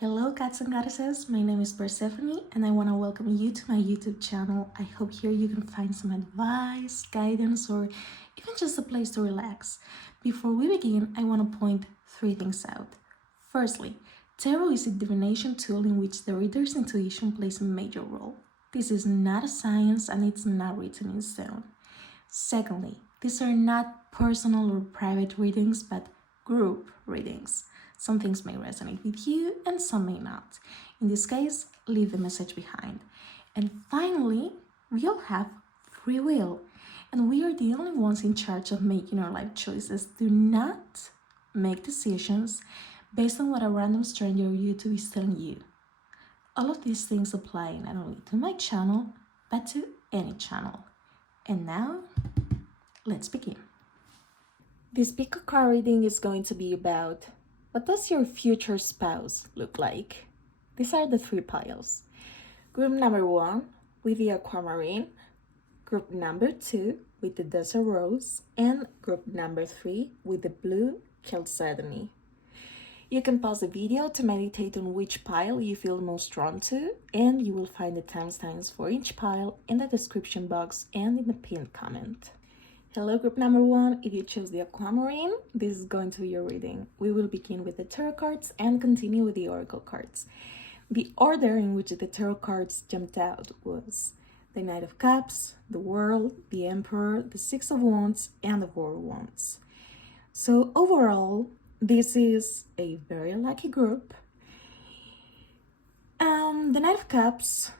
Hello cats and goddesses, my name is Persephone and I want to welcome you to my YouTube channel. I hope here you can find some advice, guidance, or even just a place to relax. Before we begin, I want to point three things out. Firstly, tarot is a divination tool in which the reader's intuition plays a major role. This is not a science and it's not written in stone. Secondly, these are not personal or private readings, but group readings. Some things may resonate with you and some may not. In this case, leave the message behind. And finally, we all have free will, and we are the only ones in charge of making our life choices. Do not make decisions based on what a random stranger on YouTube is telling you. All of these things apply not only to my channel, but to any channel. And now, let's begin. This pick a card reading is going to be about what does your future spouse look like? These are the three piles. Group number 1 with the aquamarine, group number 2 with the desert rose, and group number 3 with the blue chalcedony. You can pause the video to meditate on which pile you feel most drawn to, and you will find the timestamps for each pile in the description box and in the pinned comment. Hello group number 1, if you chose the aquamarine, this is going to be your reading. We will begin with the tarot cards and continue with the oracle cards. The order in which the tarot cards jumped out was the Knight of Cups, the World, the Emperor, the Six of Wands, and the Four of Wands. So overall, this is a very lucky group. The Knight of Cups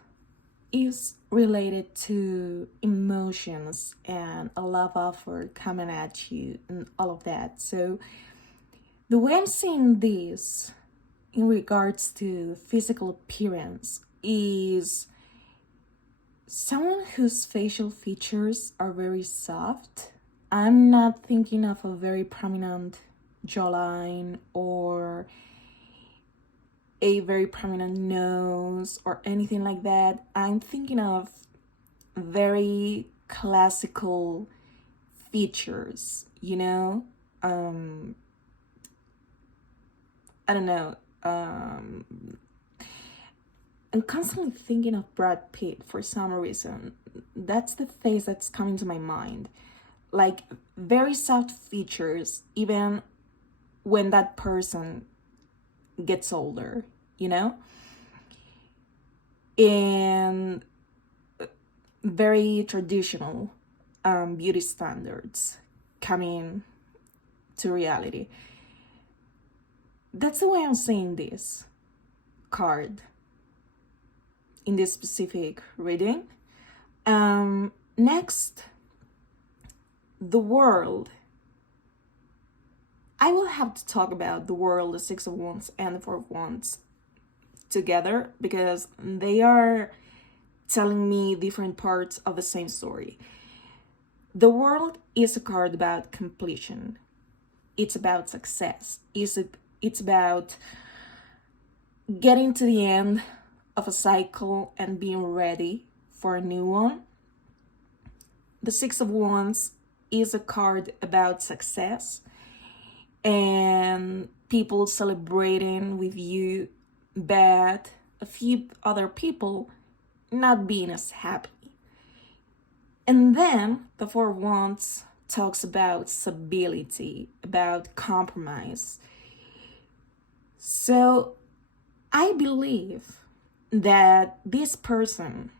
is related to emotions and a love offer coming at you and all of that. So the way I'm seeing this in regards to physical appearance is someone whose facial features are very soft. I'm not thinking of a very prominent jawline or a very prominent nose or anything like that. I'm thinking of very classical features, you know? I don't know. I'm constantly thinking of Brad Pitt for some reason. That's the face that's coming to my mind. Like very soft features, even when that person gets older, you know? And very traditional beauty standards coming to reality. That's the way I'm seeing this card in this specific reading. Next, the World. I will have to talk about the World, the Six of Wands, and the Four of Wands together because they are telling me different parts of the same story. The World is a card about completion. It's about success. It's about getting to the end of a cycle and being ready for a new one. The Six of Wands is a card about success and people celebrating with you, but a few other people not being as happy. And then the Four of Wands talks about stability, about compromise. So I believe that this person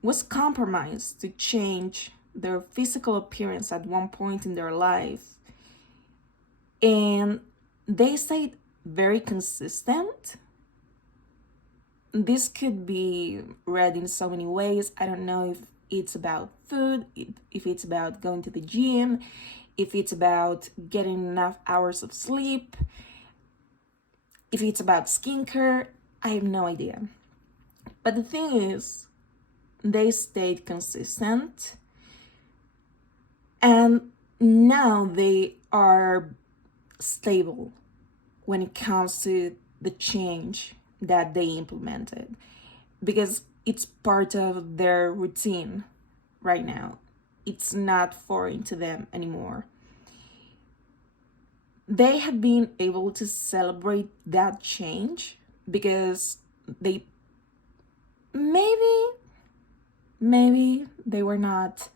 was compromised to change their physical appearance at one point in their life, and they stayed very consistent. This could be read in so many ways. I don't know if it's about food, if it's about going to the gym, if it's about getting enough hours of sleep, if it's about skincare. I have no idea. But the thing is, they stayed consistent. And now they are stable when it comes to the change that they implemented because it's part of their routine right now. It's not foreign to them anymore. they have been able to celebrate that change because they maybe they were not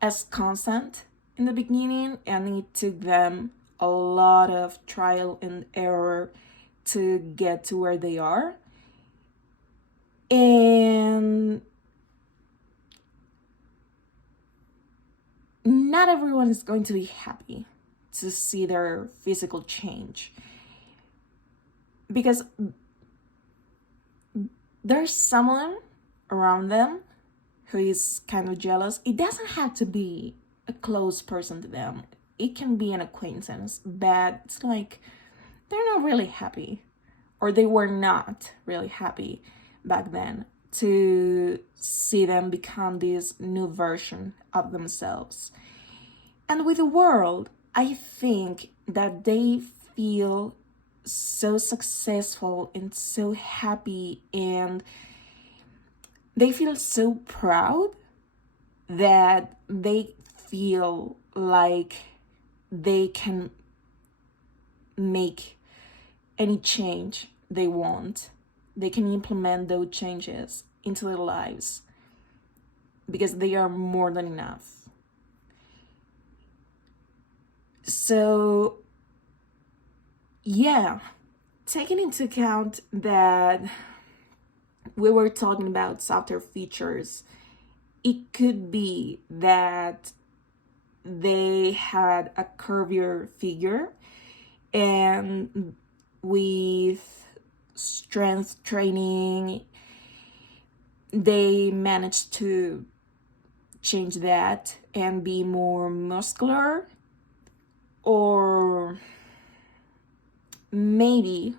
as constant in the beginning, and it took them a lot of trial and error to get to where they are. And not everyone is going to be happy to see their physical change, because there's someone around them who is kind of jealous. It doesn't have to be a close person to them, it can be an acquaintance, but it's like they're not really happy, or they were not really happy back then to see them become this new version of themselves. And with the world, I think that they feel so successful and so happy, and they feel so proud that they feel like they can make any change they want. They can implement those changes into their lives because they are more than enough. So, yeah, taking into account that we were talking about softer features, it could be that they had a curvier figure, and with strength training, they managed to change that and be more muscular. Or maybe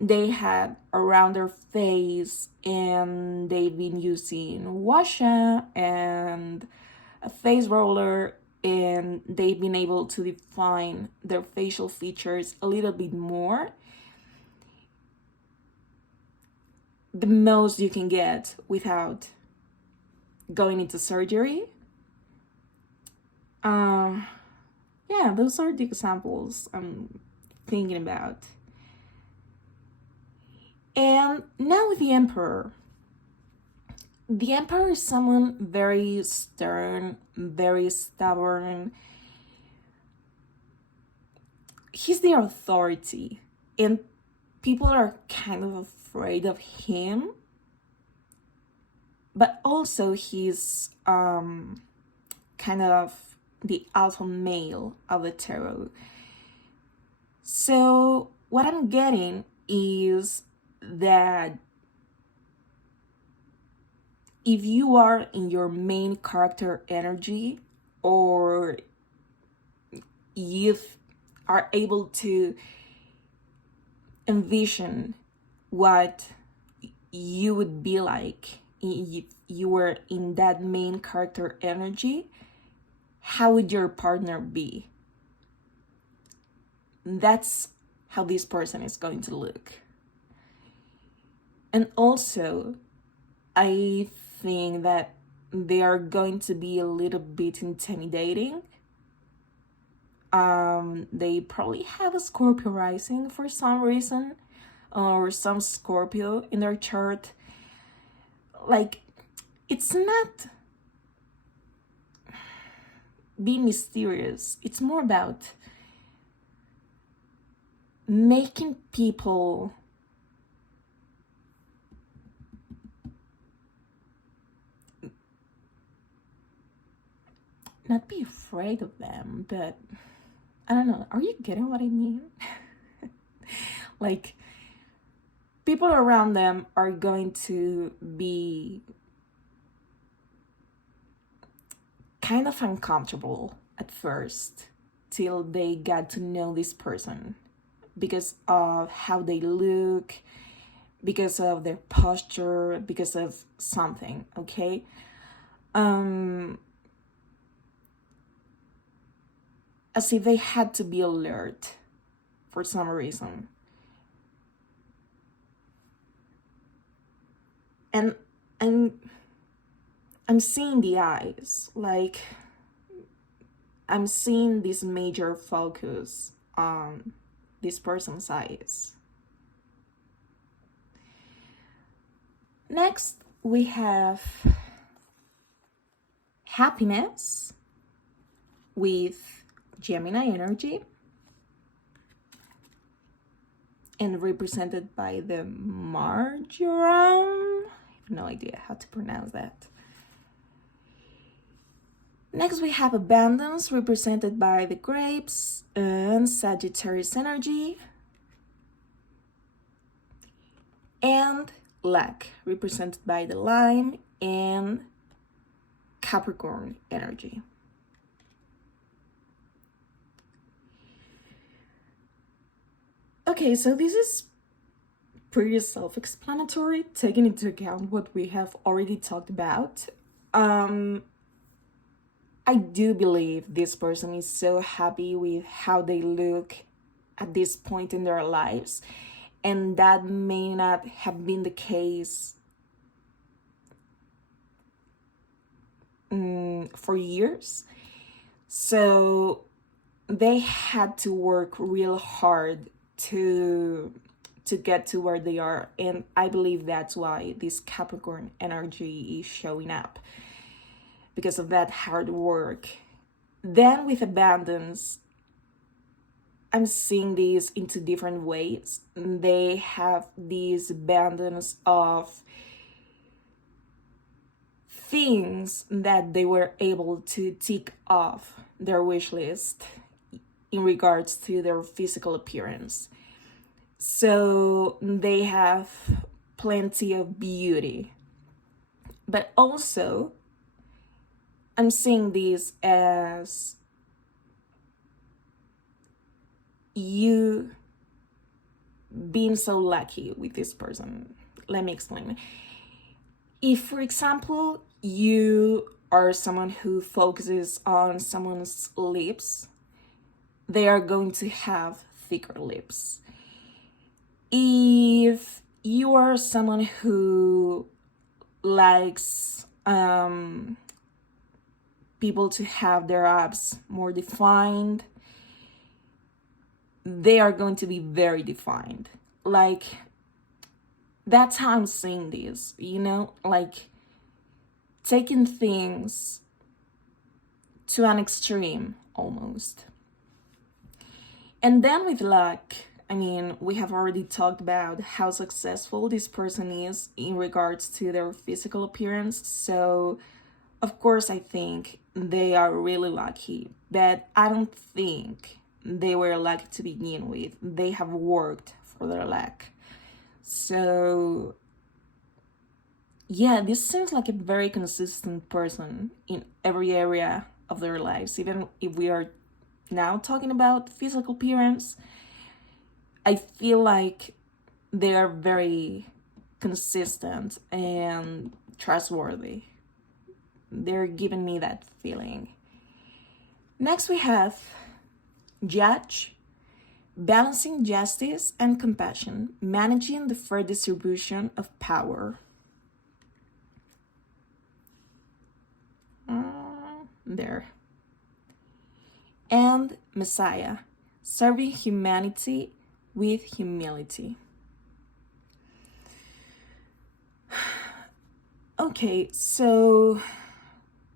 they had a rounder face and they've been using washa and a face roller, and they've been able to define their facial features a little bit more. The most you can get without going into surgery. Yeah, those are the examples I'm thinking about. And now with the emperor. The emperor is someone very stern, very stubborn. He's the authority, and people are kind of afraid of him. But also he's kind of the alpha male of the tarot. So what I'm getting is that if you are in your main character energy, or you are able to envision what you would be like if you were in that main character energy, how would your partner be? That's how this person is going to look. And also, I think that they are going to be a little bit intimidating. They probably have a Scorpio rising for some reason, or some Scorpio in their chart. Like, it's not being mysterious, it's more about making people not be afraid of them, but I don't know, are you getting what I mean? Like, people around them are going to be kind of uncomfortable at first till they get to know this person because of how they look, because of their posture, because of something, okay? As if they had to be alert for some reason. And I'm seeing the eyes, like I'm seeing this major focus on this person's eyes. Next, we have happiness with Gemini energy and represented by the marjoram. I have no idea how to pronounce that. Next, we have abundance represented by the grapes and Sagittarius energy, and lack represented by the lime and Capricorn energy. Okay, so this is pretty self-explanatory, taking into account what we have already talked about. I do believe this person is so happy with how they look at this point in their lives, and that may not have been the case for years. So they had to work real hard to get to where they are, and I believe that's why this Capricorn energy is showing up, because of that hard work. Then with abundance, I'm seeing these into different ways. They have this abundance of things that they were able to tick off their wish list in regards to their physical appearance. So they have plenty of beauty. But also, I'm seeing this as you being so lucky with this person. Let me explain. If, for example, you are someone who focuses on someone's lips, they are going to have thicker lips. If you are someone who likes people to have their abs more defined, they are going to be very defined. Like, that's how I'm seeing this, like taking things to an extreme almost. And then with luck, I mean, we have already talked about how successful this person is in regards to their physical appearance. So, of course, I think they are really lucky, but I don't think they were lucky to begin with. They have worked for their luck. So, yeah, this seems like a very consistent person in every area of their lives. Even if we are now talking about physical appearance, I feel like they are very consistent and trustworthy. They're giving me that feeling. Next, we have Judge, balancing justice and compassion, managing the fair distribution of power. There. And Messiah, serving humanity with humility. Okay, so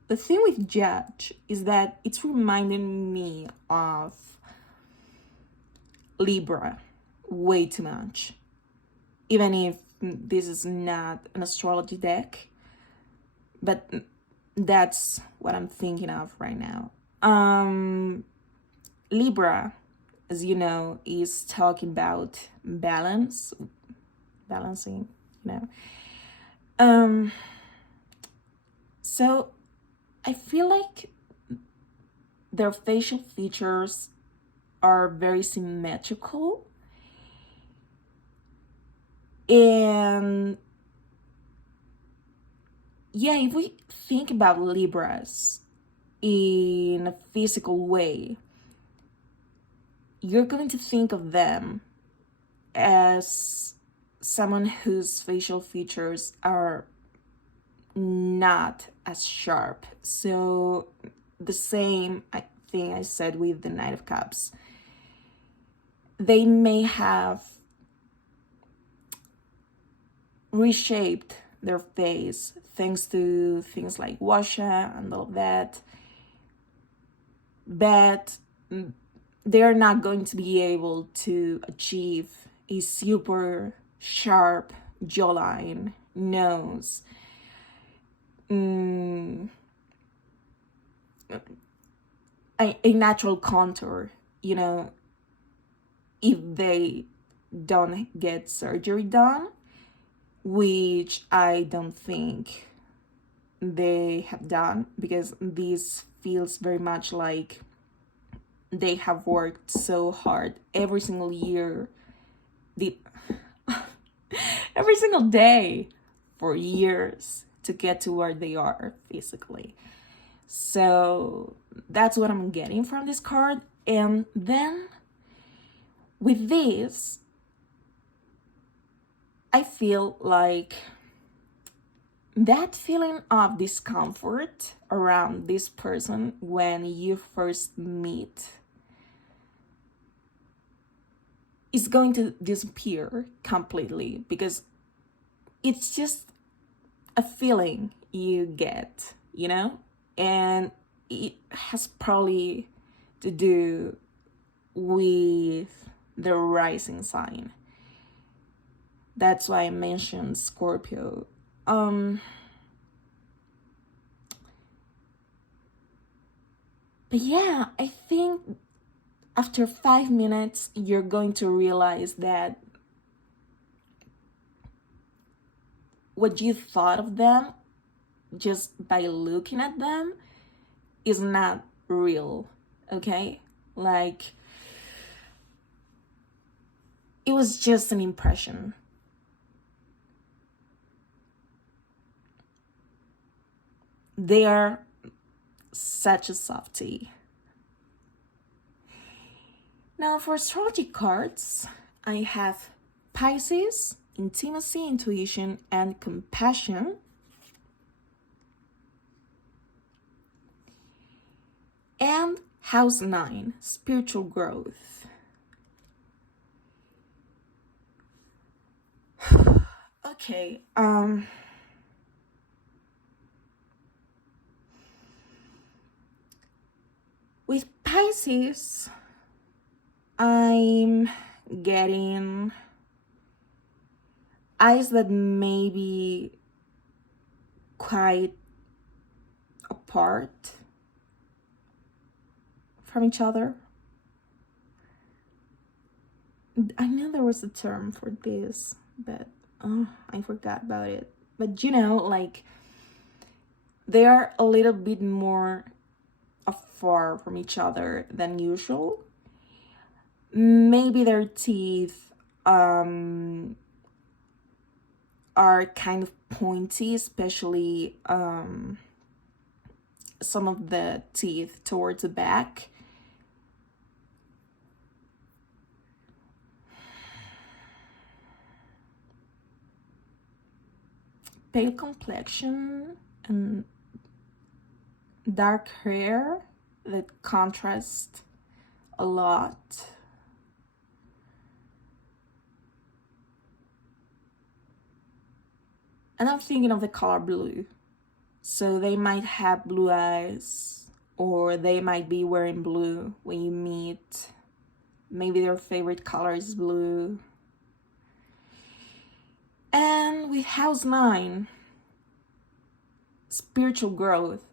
the thing with Judge is that it's reminding me of Libra way too much. Even if this is not an astrology deck, but that's what I'm thinking of right now. Libra, as you know, is talking about balancing, So I feel like their facial features are very symmetrical, and yeah, if we think about Libras in a physical way, you're going to think of them as someone whose facial features are not as sharp. So the same, I thing I said with the Knight of Cups. They may have reshaped their face thanks to things like washa and all that, but they're not going to be able to achieve a super sharp jawline, nose, a natural contour, if they don't get surgery done, which I don't think they have done, because this feels very much like they have worked so hard every single year, every single day for years to get to where they are physically. So that's what I'm getting from this card. And then with this, I feel like that feeling of discomfort around this person when you first meet is going to disappear completely, because it's just a feeling you get, and it has probably to do with the rising sign. That's why I mentioned Scorpio. But yeah, I think after 5 minutes, you're going to realize that what you thought of them just by looking at them is not real, okay? Like, it was just an impression. They are such a softie. Now for astrology cards, I have Pisces, intimacy, intuition, and compassion. And House 9, spiritual growth. Okay, with Pisces, I'm getting eyes that may be quite apart from each other. I know there was a term for this, but I forgot about it. But like, they are a little bit more afar from each other than usual. Maybe their teeth are kind of pointy, especially some of the teeth towards the back. Pale complexion and dark hair that contrast a lot. And I'm thinking of the color blue. So they might have blue eyes, or they might be wearing blue when you meet. Maybe their favorite color is blue. And with House 9, spiritual growth,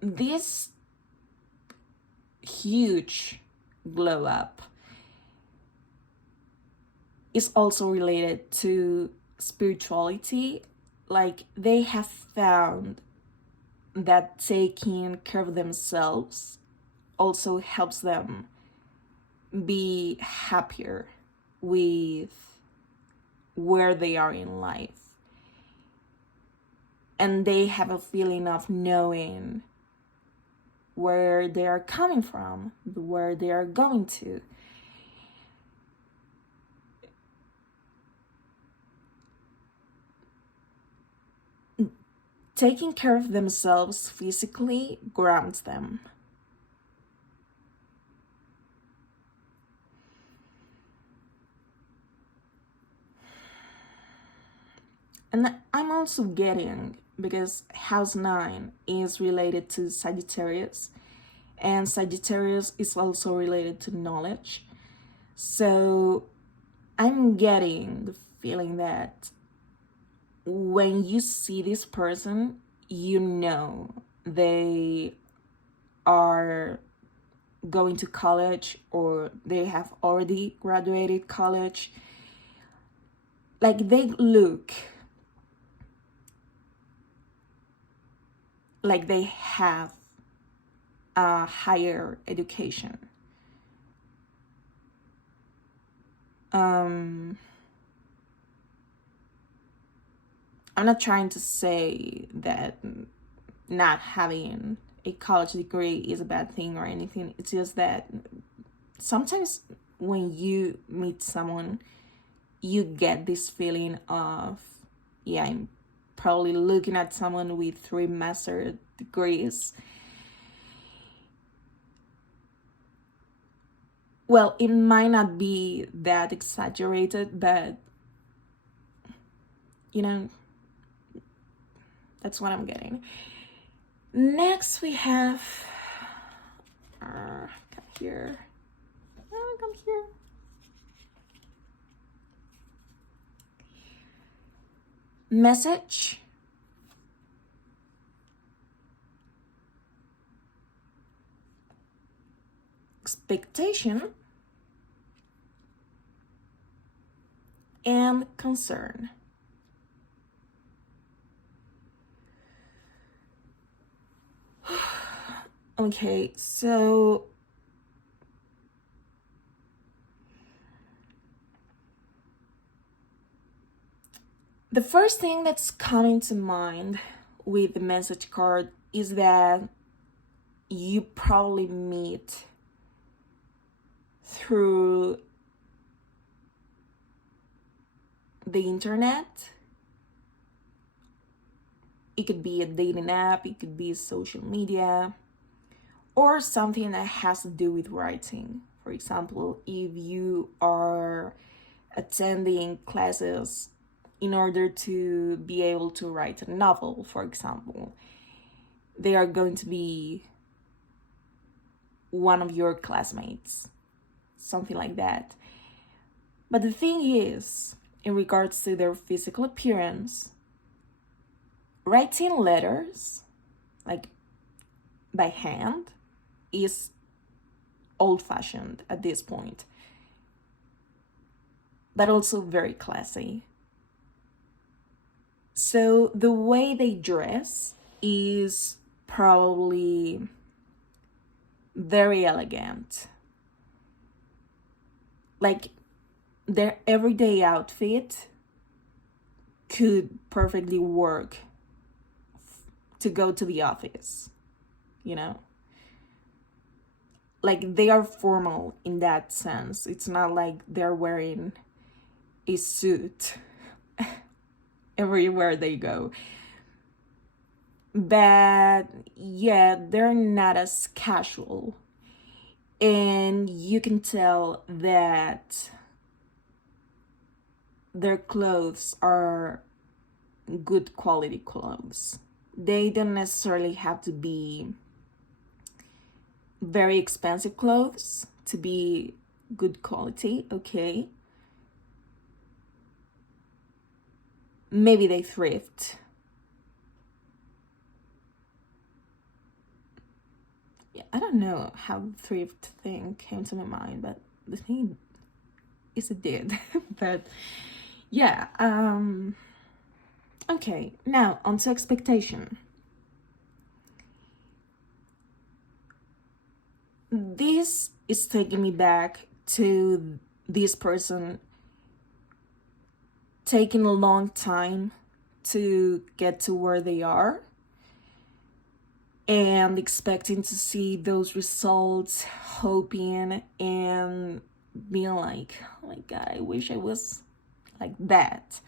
this huge glow up is also related to spirituality. Like, they have found that taking care of themselves also helps them be happier with where they are in life. And they have a feeling of knowing where they are coming from, where they are going to. Taking care of themselves physically grounds them. And I'm also getting, because house 9 is related to Sagittarius, and Sagittarius is also related to knowledge. So I'm getting the feeling that when you see this person, you know they are going to college or they have already graduated college. Like, they look like they have a higher education. I'm not trying to say that not having a college degree is a bad thing or anything. It's just that sometimes when you meet someone, you get this feeling of, yeah, I'm probably looking at someone with 3 master degrees. Well, it might not be that exaggerated, but that's what I'm getting. Next we have come here. Come here. Message. Expectation. And concern. Okay, so the first thing that's coming to mind with the message card is that you probably meet through the internet. It could be a dating app, it could be social media, or something that has to do with writing. For example, if you are attending classes in order to be able to write a novel, for example, they are going to be one of your classmates, something like that. But the thing is, in regards to their physical appearance, writing letters, like by hand, is old-fashioned at this point, but also very classy. So the way they dress is probably very elegant. Like, their everyday outfit could perfectly work to go to the office, Like, they are formal in that sense. It's not like they're wearing a suit everywhere they go. But yeah, they're not as casual. And you can tell that their clothes are good quality clothes. They don't necessarily have to be very expensive clothes to be good quality, okay? Maybe they thrift. Yeah, I don't know how the thrift thing came to my mind, but the thing is it did. But yeah, okay, now on to expectation. This is taking me back to this person taking a long time to get to where they are and expecting to see those results, hoping and being like, oh my God, I wish I was like that.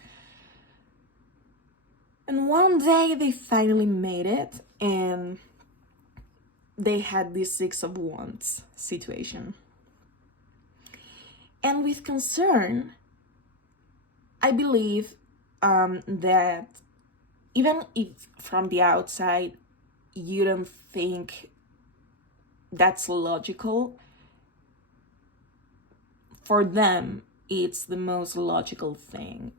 And one day they finally made it, and they had this 6 of Wands situation. And with concern, I believe that even if from the outside you don't think that's logical, for them it's the most logical thing.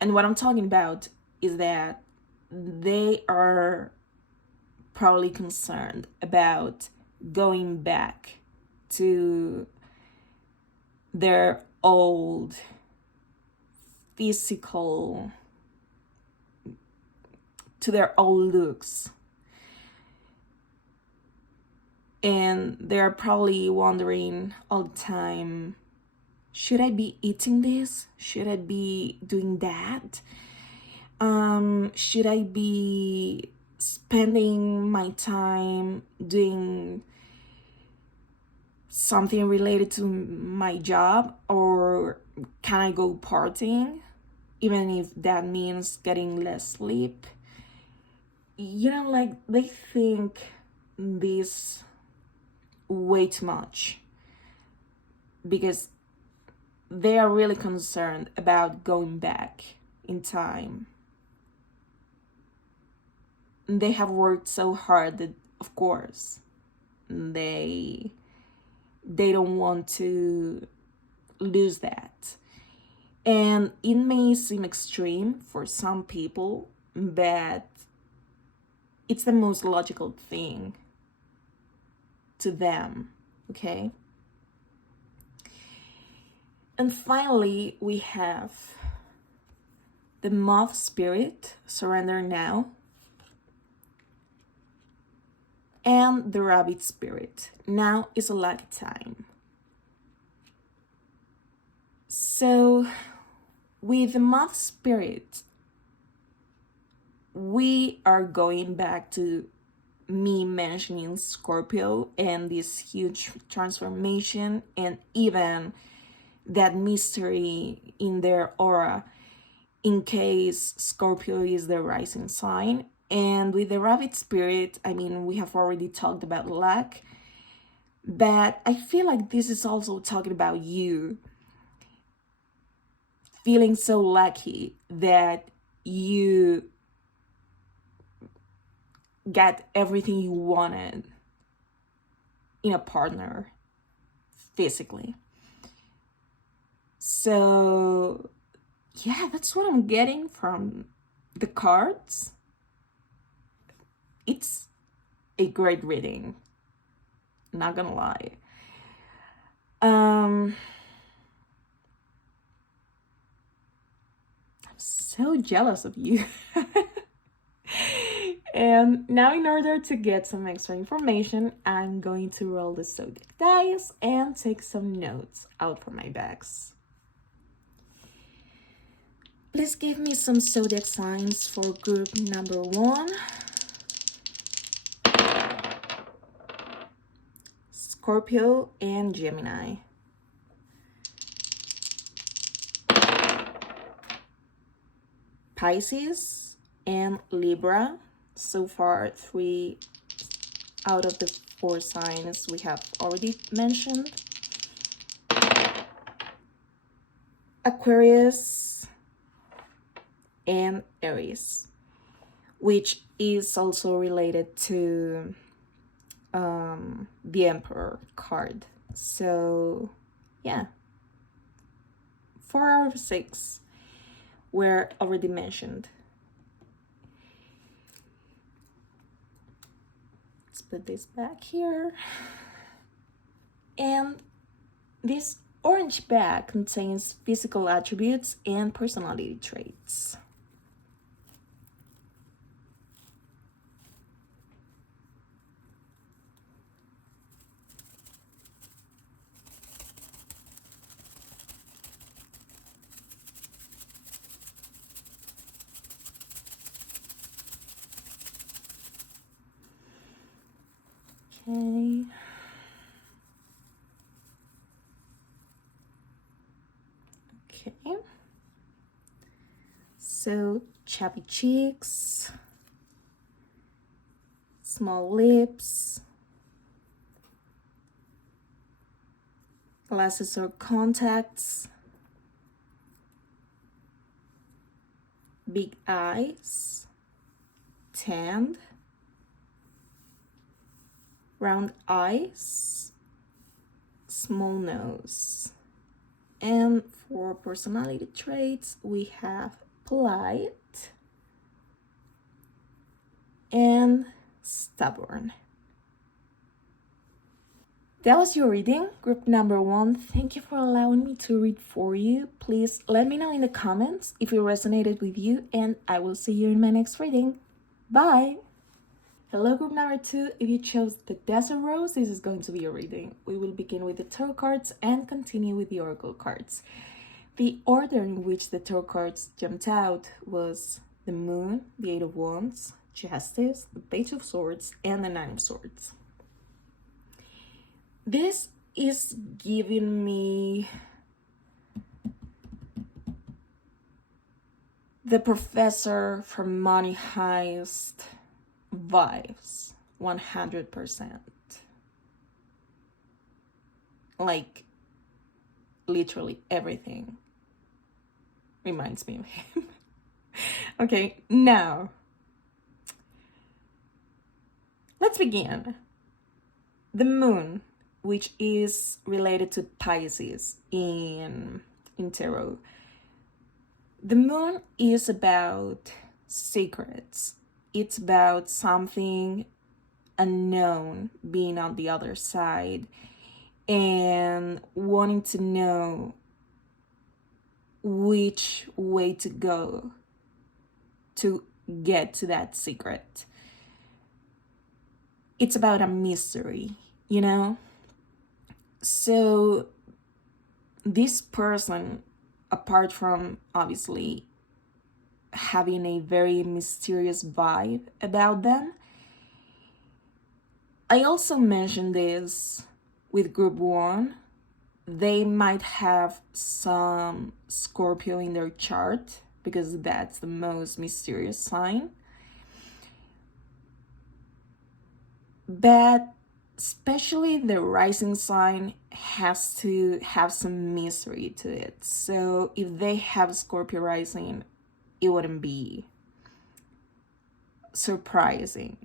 And what I'm talking about is that they are probably concerned about going back to their old physical, to their old looks. And they're probably wondering all the time, should I be eating this? Should I be doing that? Should I be spending my time doing something related to my job, or can I go partying, even if that means getting less sleep? Like they think this way too much because they are really concerned about going back in time. They have worked so hard that, of course, they don't want to lose that. And it may seem extreme for some people, but it's the most logical thing to them, okay? And finally, we have the moth spirit, surrender now, and the rabbit spirit, now is a lucky time. So with the moth spirit, we are going back to me mentioning Scorpio and this huge transformation, and even that mystery in their aura in case Scorpio is the rising sign. And with the rabbit spirit, I mean, we have already talked about luck, but I feel like this is also talking about you feeling so lucky that you got everything you wanted in a partner physically. So yeah, that's what I'm getting from the cards. It's a great reading, not gonna lie. I'm so jealous of you. And now, in order to get some extra information, I'm going to roll the zodiac dice and take some notes out from my bags. Please give me some zodiac signs for group number 1. Scorpio and Gemini. Pisces and Libra. So far, 3 out of the 4 signs we have already mentioned. Aquarius and Aries, which is also related to the Emperor card. So yeah, 4 out of 6 were already mentioned. Let's put this back here. And this orange bag contains physical attributes and personality traits. Okay. Okay. So, chubby cheeks, small lips, glasses or contacts, big eyes, tanned, round eyes, small nose. And for personality traits, we have polite and stubborn. That was your reading, group number 1. Thank you for allowing me to read for you. Please let me know in the comments if it resonated with you, and I will see you in my next reading. Bye! Hello, group number 2. If you chose the Desert Rose, this is going to be your reading. We will begin with the tarot cards and continue with the oracle cards. The order in which the tarot cards jumped out was the Moon, the Eight of Wands, Justice, the Page of Swords, and the Nine of Swords. This is giving me the Professor from Money Heist vibes, 100%. Like, literally everything reminds me of him. Okay, now, let's begin. The Moon, which is related to Pisces in tarot. The Moon is about secrets. It's about something unknown being on the other side and wanting to know which way to go to get to that secret. It's about a mystery, you know? So this person, apart from obviously having a very mysterious vibe about them, I also mentioned this with group 1. They might have some Scorpio in their chart because that's the most mysterious sign. But especially the rising sign has to have some mystery to it. So if they have Scorpio rising, it wouldn't be surprising.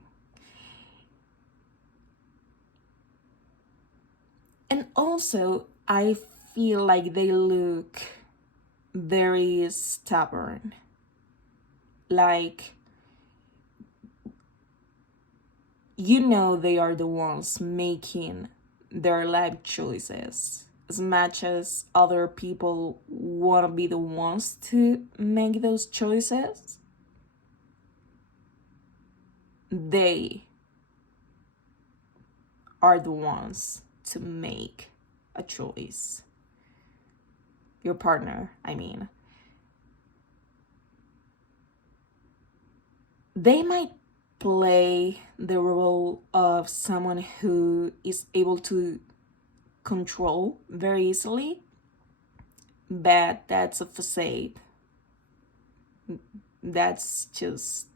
And also, I feel like they look very stubborn. Like, you know, they are the ones making their life choices as much as other people want to be the ones to make those choices. They are the ones to make a choice. Your partner, I mean. They might play the role of someone who is able to control very easily, but that's a facade. That's just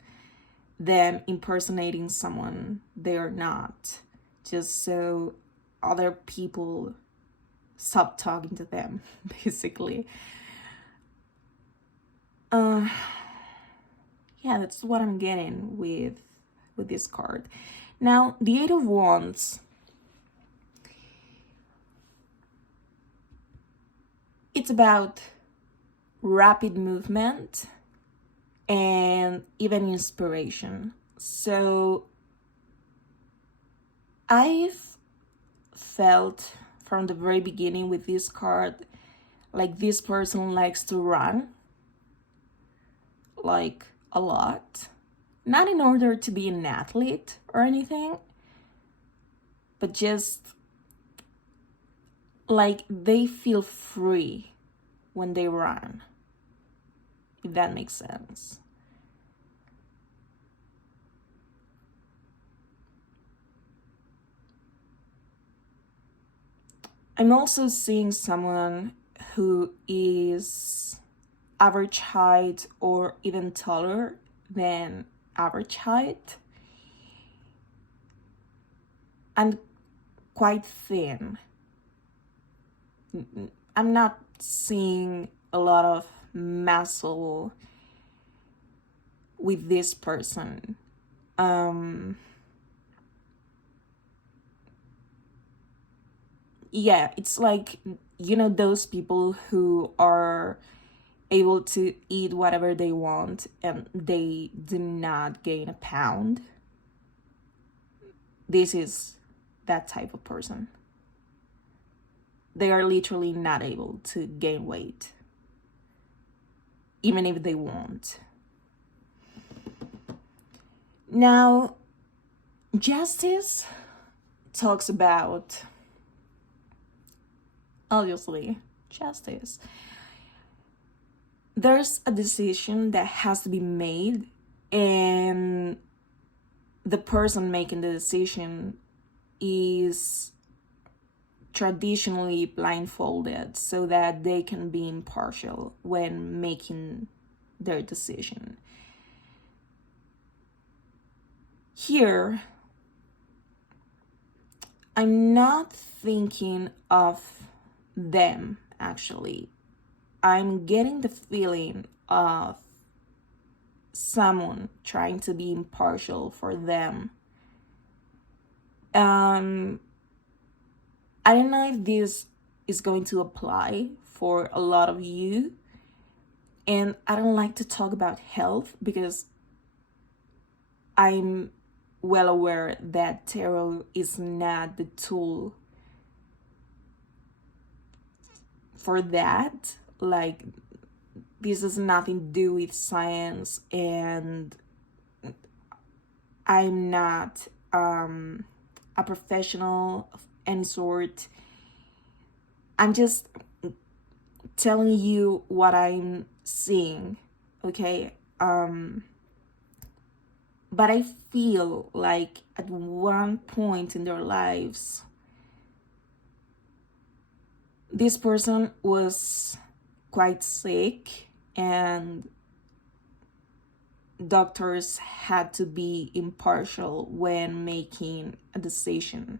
them impersonating someone they are not, just so other people stop talking to them, basically. Yeah, that's what I'm getting with this card. Now, the Eight of Wands, it's about rapid movement and even inspiration. So I've felt from the very beginning with this card like this person likes to run, like a lot. Not in order to be an athlete or anything, but just like they feel free when they run, if that makes sense. I'm also seeing someone who is average height or even taller than average height and quite thin. I'm not seeing a lot of muscle with this person. Yeah, it's like, those people who are able to eat whatever they want and they do not gain a pound. This is that type of person. They are literally not able to gain weight, even if they want. Now, justice talks about, obviously, justice. There's a decision that has to be made, and the person making the decision is traditionally blindfolded so that they can be impartial when making their decision. Here, I'm not thinking of them, actually. I'm getting the feeling of someone trying to be impartial for them. I don't know if this is going to apply for a lot of you. And I don't like to talk about health because I'm well aware that tarot is not the tool for that. Like, this has nothing to do with science, and I'm not a professional of any sort. I'm just telling you what I'm seeing, okay? But I feel like at one point in their lives, this person was quite sick and doctors had to be impartial when making a decision.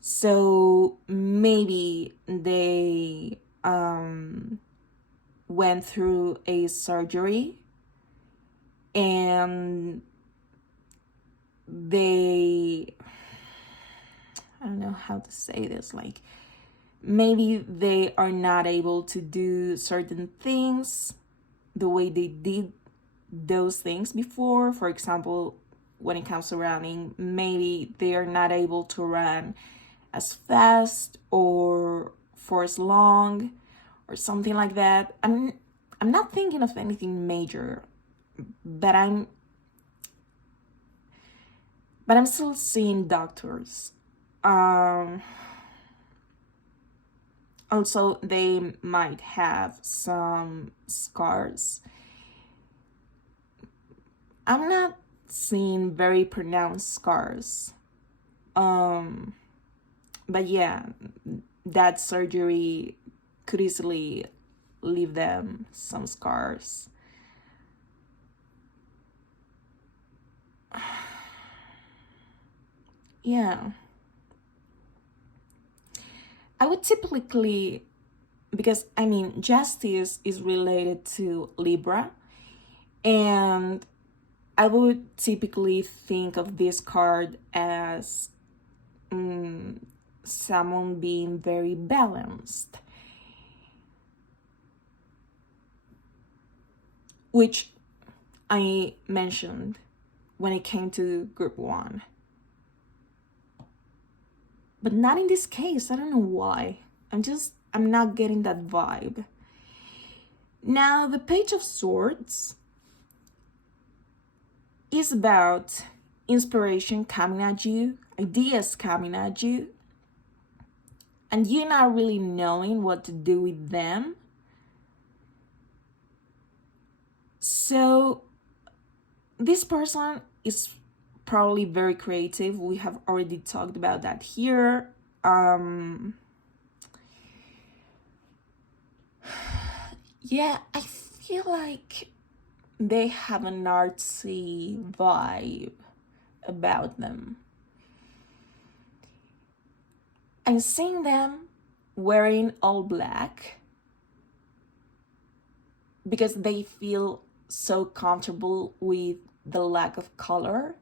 So maybe they went through a surgery and I don't know how to say this, like maybe they are not able to do certain things the way they did those things before. For example, when it comes to running, maybe they are not able to run as fast or for as long or something like that. I'm not thinking of anything major, but I'm still seeing doctors. Also, they might have some scars. I'm not seeing very pronounced scars. But yeah, that surgery could easily leave them some scars. Yeah. I would typically, because justice is related to Libra, and I would typically think of this card as someone being very balanced, which I mentioned when it came to group 1. But not in this case. I don't know why. I'm not getting that vibe. Now, the Page of Swords is about inspiration coming at you, ideas coming at you, and you're not really knowing what to do with them. So this person is probably very creative. We have already talked about that here. Yeah, I feel like they have an artsy vibe about them. I'm seeing them wearing all black because they feel so comfortable with the lack of color.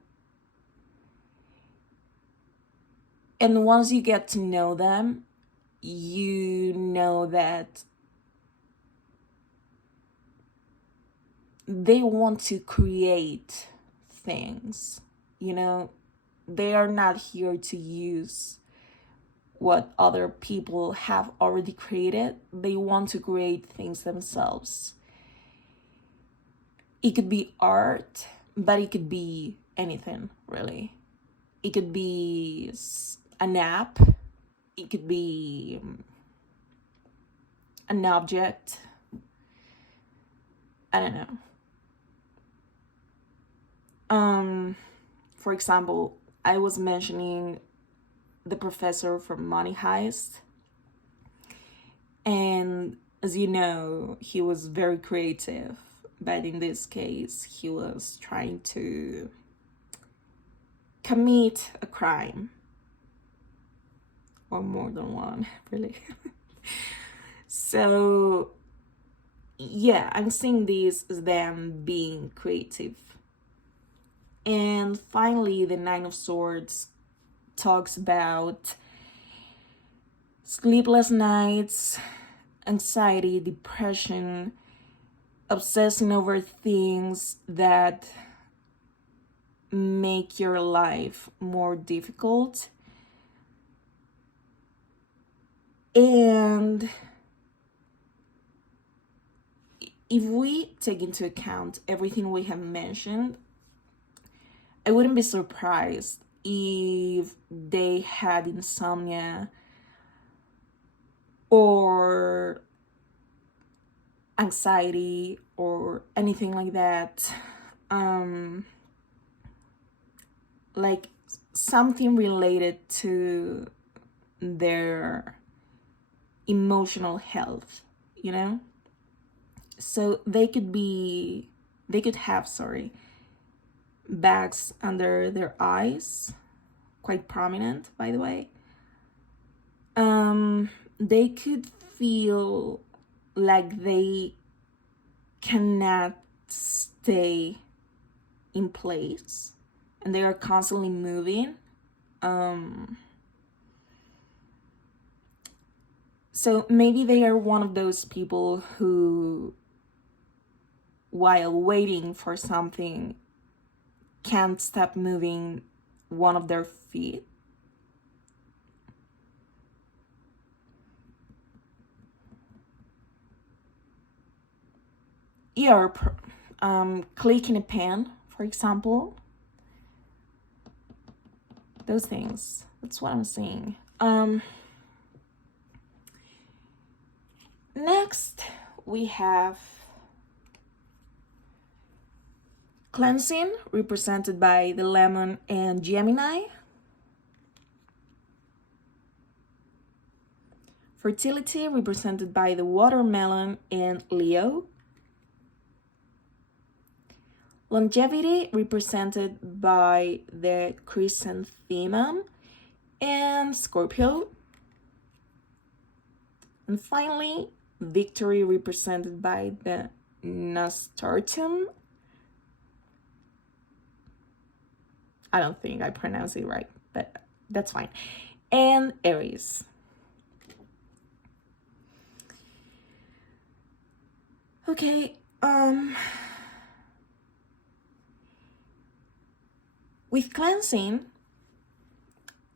And once you get to know them, you know that they want to create things, you know? They are not here to use what other people have already created. They want to create things themselves. It could be art, but it could be anything, really. It could be an app. It could be an object. I don't know. For example, I was mentioning the professor from Money Heist. And as you know, he was very creative. But in this case, he was trying to commit a crime. Or more than one, really. So, yeah, I'm seeing this as them being creative. And finally, the Nine of Swords talks about sleepless nights, anxiety, depression, obsessing over things that make your life more difficult. And if we take into account everything we have mentioned, I wouldn't be surprised if they had insomnia or anxiety or anything like that. Like something related to their emotional health, you know? So they could have bags under their eyes, quite prominent, by the way. They could feel like they cannot stay in place and they are constantly moving. So maybe they are one of those people who, while waiting for something, can't stop moving one of their feet. Yeah, or clicking a pen, for example. Those things. That's what I'm seeing. Next, we have cleansing, represented by the lemon and Gemini. Fertility, represented by the watermelon and Leo. Longevity, represented by the chrysanthemum and Scorpio. And finally, victory, represented by the nasturtium. I don't think I pronounced it right, but that's fine. And Aries. Okay, with cleansing,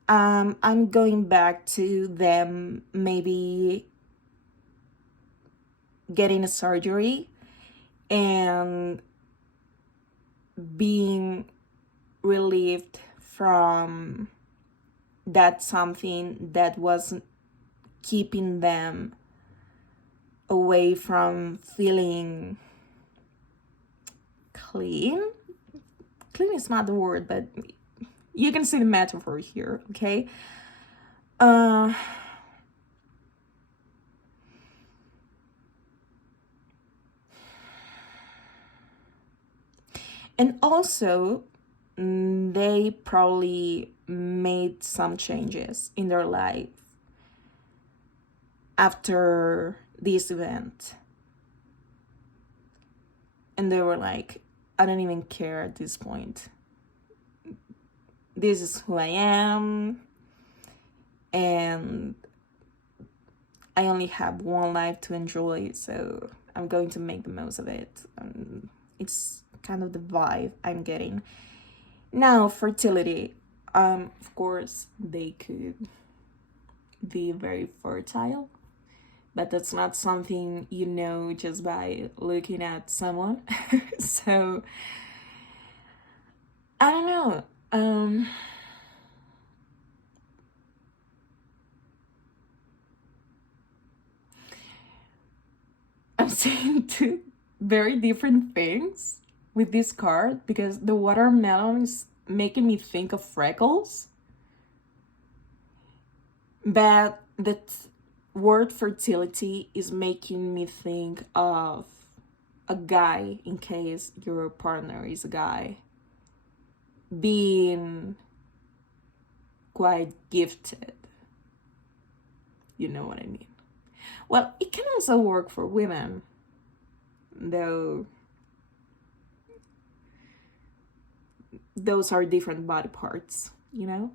I'm going back to them maybe getting a surgery and being relieved from that something that was keeping them away from feeling clean. Clean is not the word, but you can see the metaphor here, okay? And also, they probably made some changes in their life after this event. And they were like, I don't even care at this point. This is who I am. And I only have one life to enjoy, so I'm going to make the most of it. It's kind of the vibe I'm getting. Now, fertility. Of course, they could be very fertile, but that's not something you know just by looking at someone. So, I don't know. I'm saying two very different things with this card because the watermelon is making me think of freckles. But the word fertility is making me think of a guy, in case your partner is a guy, being quite gifted. You know what I mean? Well, it can also work for women, though those are different body parts, you know?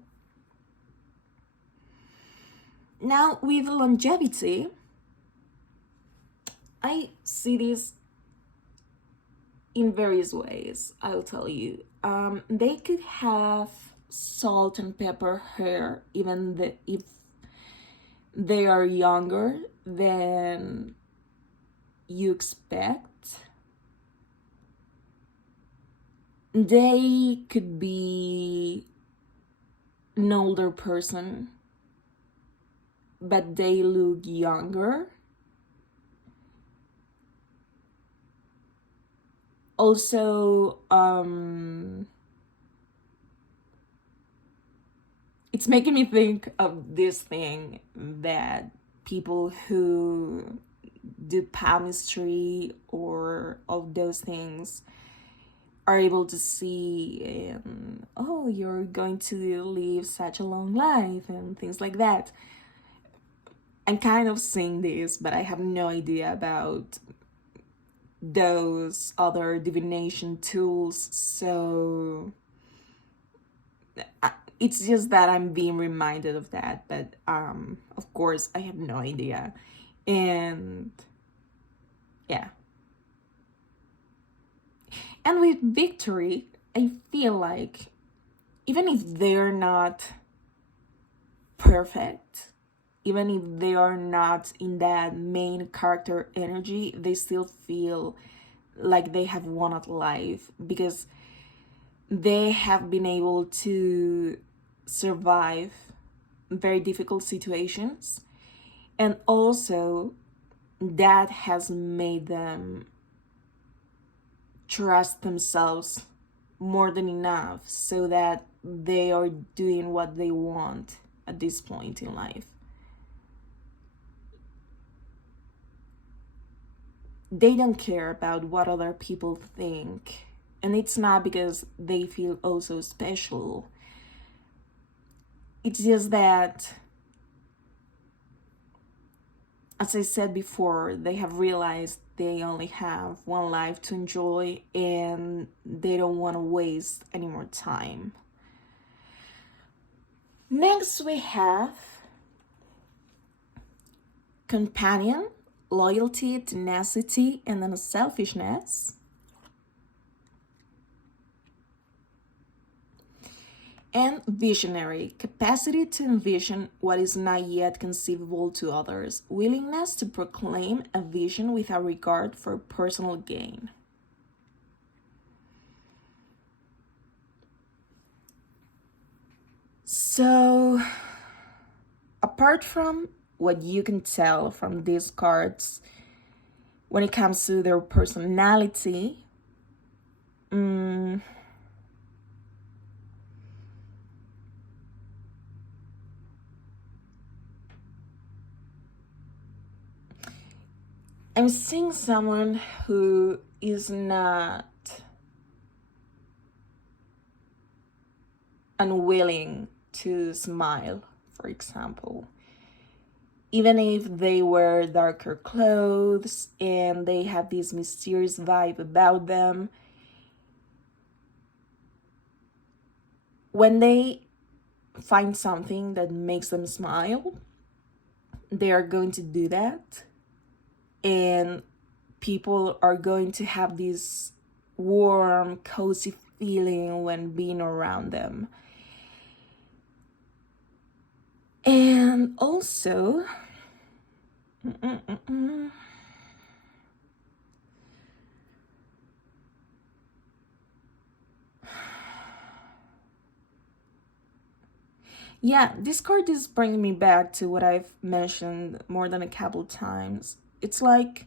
Now, with longevity, I see this in various ways, I'll tell you. They could have salt and pepper hair even if they are younger than you expect. They could be an older person, but they look younger. Also, it's making me think of this thing that people who do palmistry or of those things are able to see, oh, you're going to live such a long life and things like that. I'm kind of seeing this, but I have no idea about those other divination tools, so it's just that I'm being reminded of that, but of course I have no idea. And yeah. And with victory, I feel like even if they're not perfect, even if they are not in that main character energy, they still feel like they have won at life because they have been able to survive very difficult situations, and also that has made them trust themselves more than enough so that they are doing what they want at this point in life. They don't care about what other people think, and it's not because they feel also special. It's just that, as I said before, they have realized they only have one life to enjoy and they don't want to waste any more time. Next, we have companion, loyalty, tenacity, and then selfishness. And visionary, capacity to envision what is not yet conceivable to others, willingness to proclaim a vision without regard for personal gain. So, apart from what you can tell from these cards when it comes to their personality, I'm seeing someone who is not unwilling to smile, for example. even if they wear darker clothes and they have this mysterious vibe about them, when they find something that makes them smile, they are going to do that. And people are going to have this warm, cozy feeling when being around them. And also, yeah, this card is bringing me back to what I've mentioned more than a couple times. It's like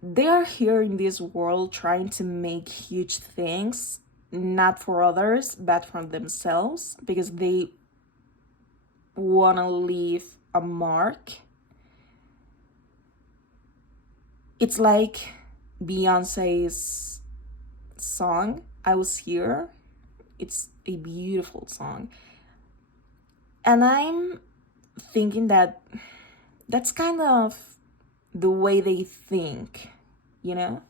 they are here in this world trying to make huge things, not for others, but for themselves, because they want to leave a mark. It's like Beyonce's song, I Was Here. It's a beautiful song. And I'm thinking that that's kind of the way they think, you know?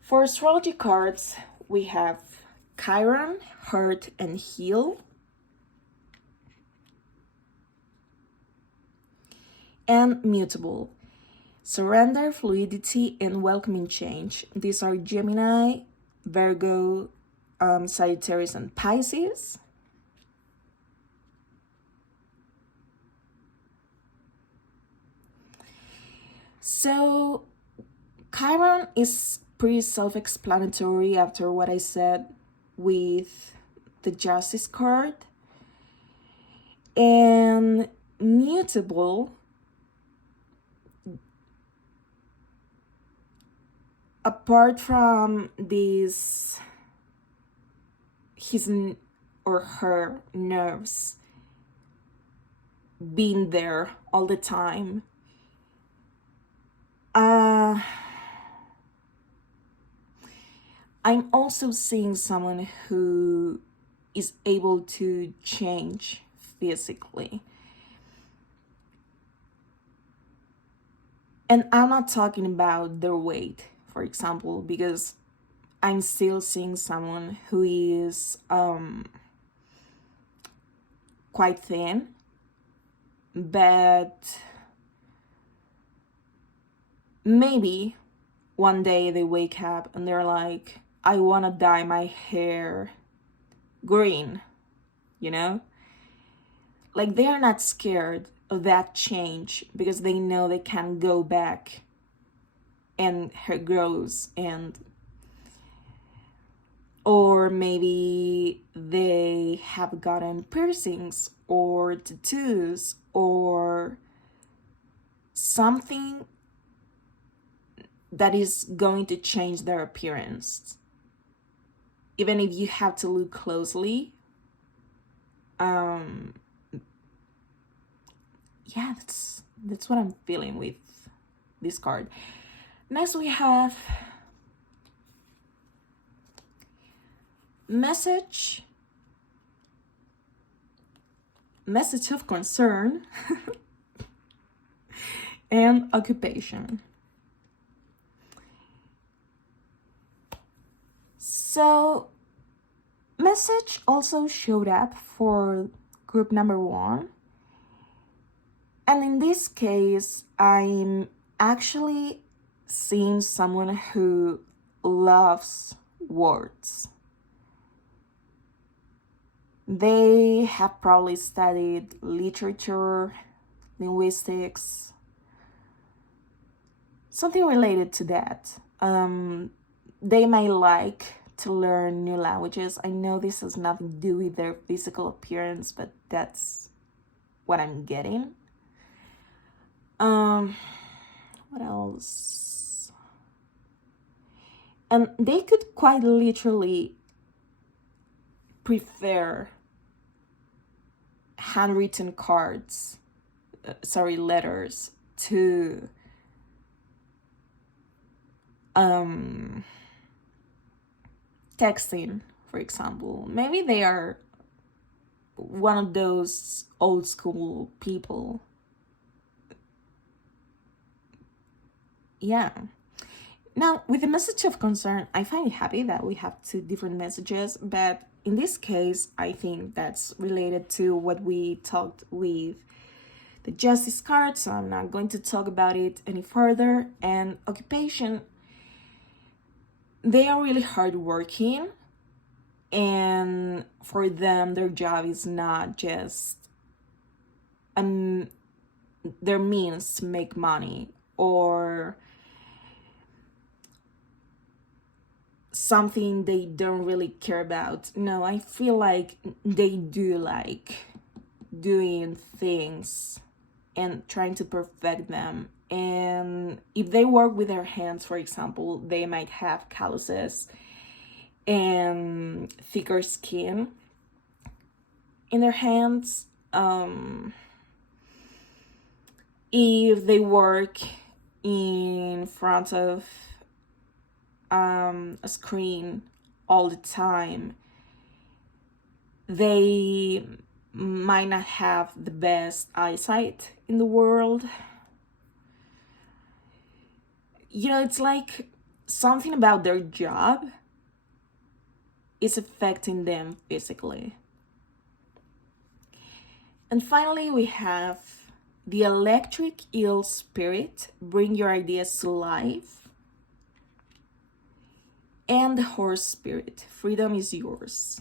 For astrology cards, we have Chiron, Hurt, and Heal. And Mutable, Surrender, Fluidity, and Welcoming Change. These are Gemini, Virgo, Sagittarius, and Pisces. So Chiron is pretty self-explanatory after what I said with the Justice card. And Mutable, apart from this, his or her nerves being there all the time, I'm also seeing someone who is able to change physically. And I'm not talking about their weight, for example, because I'm still seeing someone who is quite thin, but maybe one day they wake up and they're like, I want to dye my hair green, you know? Like, they are not scared of that change because they know they can go back and hair grows. And or maybe they have gotten piercings or tattoos or something that is going to change their appearance. Even if you have to look closely, yeah, that's what I'm feeling with this card. Next we have message of concern and occupation. So message also showed up for group number 1. And in this case, I'm actually seeing someone who loves words. They have probably studied literature, linguistics, something related to that. They may like to learn new languages. I know this has nothing to do with their physical appearance, but that's what I'm getting. What else? And they could quite literally prefer handwritten cards, letters to texting, for example. Maybe they are one of those old school people. Yeah. Now, with the message of concern, I find it happy that we have two different messages, but in this case, I think that's related to what we talked with the justice card, so I'm not going to talk about it any further. And occupation, they are really hardworking, and for them, their job is not just their means to make money or something they don't really care about. No, I feel like they do like doing things and trying to perfect them. And if they work with their hands, for example, they might have calluses and thicker skin in their hands. If they work in front of a screen all the time, they might not have the best eyesight in the world. You know, it's like something about their job is affecting them physically. And finally, we have the electric eel spirit, bring your ideas to life. And the horse spirit, freedom is yours.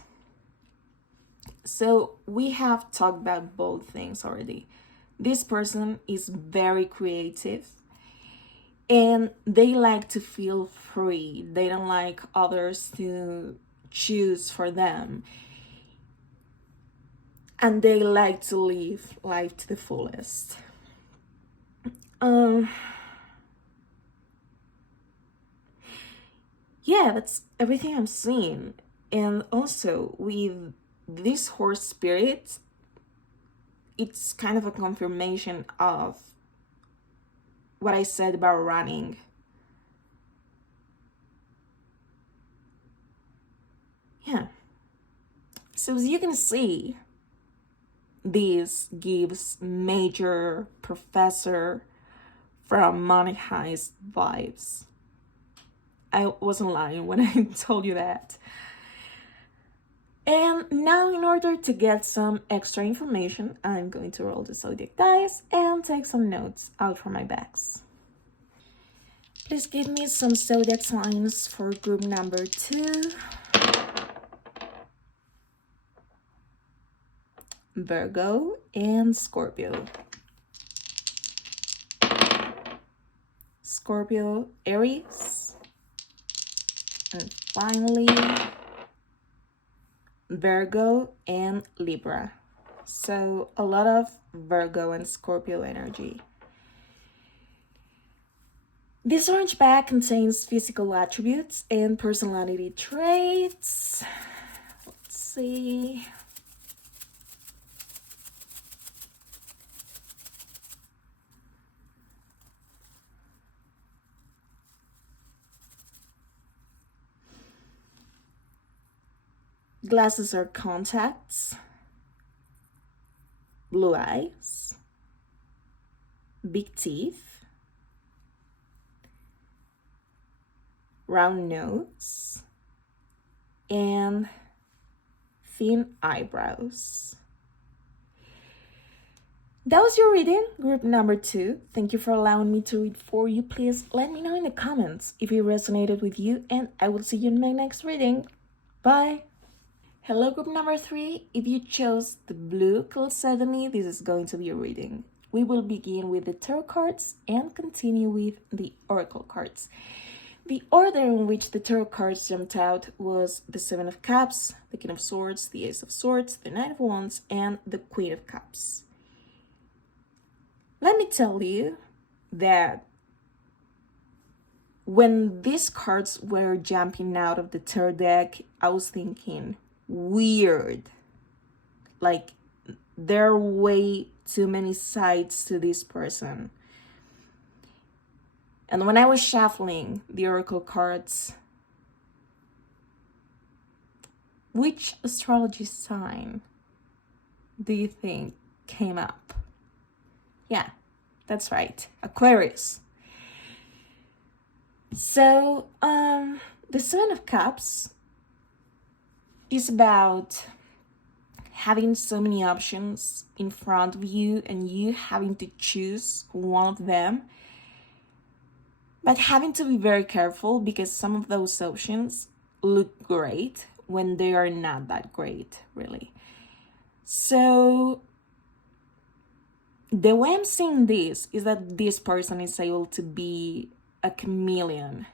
So we have talked about both things already. This person is very creative and they like to feel free. They don't like others to choose for them. And they like to live life to the fullest. Yeah, that's everything I'm seeing. And also with this horse spirit, it's kind of a confirmation of what I said about running. Yeah. So as you can see, this gives major professor from Money Heist vibes. I wasn't lying when I told you that. And now, in order to get some extra information, I'm going to roll the zodiac dice and take some notes out from my bags. Please give me some zodiac signs for group number 2. Virgo and Scorpio. Scorpio, Aries. And finally, Virgo and Libra. So a lot of Virgo and Scorpio energy. This orange bag contains physical attributes and personality traits. Let's see. Glasses are contacts, blue eyes, big teeth, round nose, and thin eyebrows. That was your reading, group number 2. Thank you for allowing me to read for you. Please let me know in the comments if it resonated with you, and I will see you in my next reading. Bye! Hello, group number 3. If you chose the blue chalcedony, this is going to be a reading. We will begin with the tarot cards and continue with the oracle cards. The order in which the tarot cards jumped out was the 7 of Cups, the King of Swords, the Ace of Swords, the Knight of Wands, and the Queen of Cups. Let me tell you that when these cards were jumping out of the tarot deck, I was thinking, weird. Like, there are way too many sides to this person. And when I was shuffling the oracle cards, which astrology sign do you think came up? Yeah, that's right, Aquarius. So, the Seven of Cups is about having so many options in front of you and you having to choose one of them, but having to be very careful because some of those options look great when they are not that great, really. So the way I'm seeing this is that this person is able to be a chameleon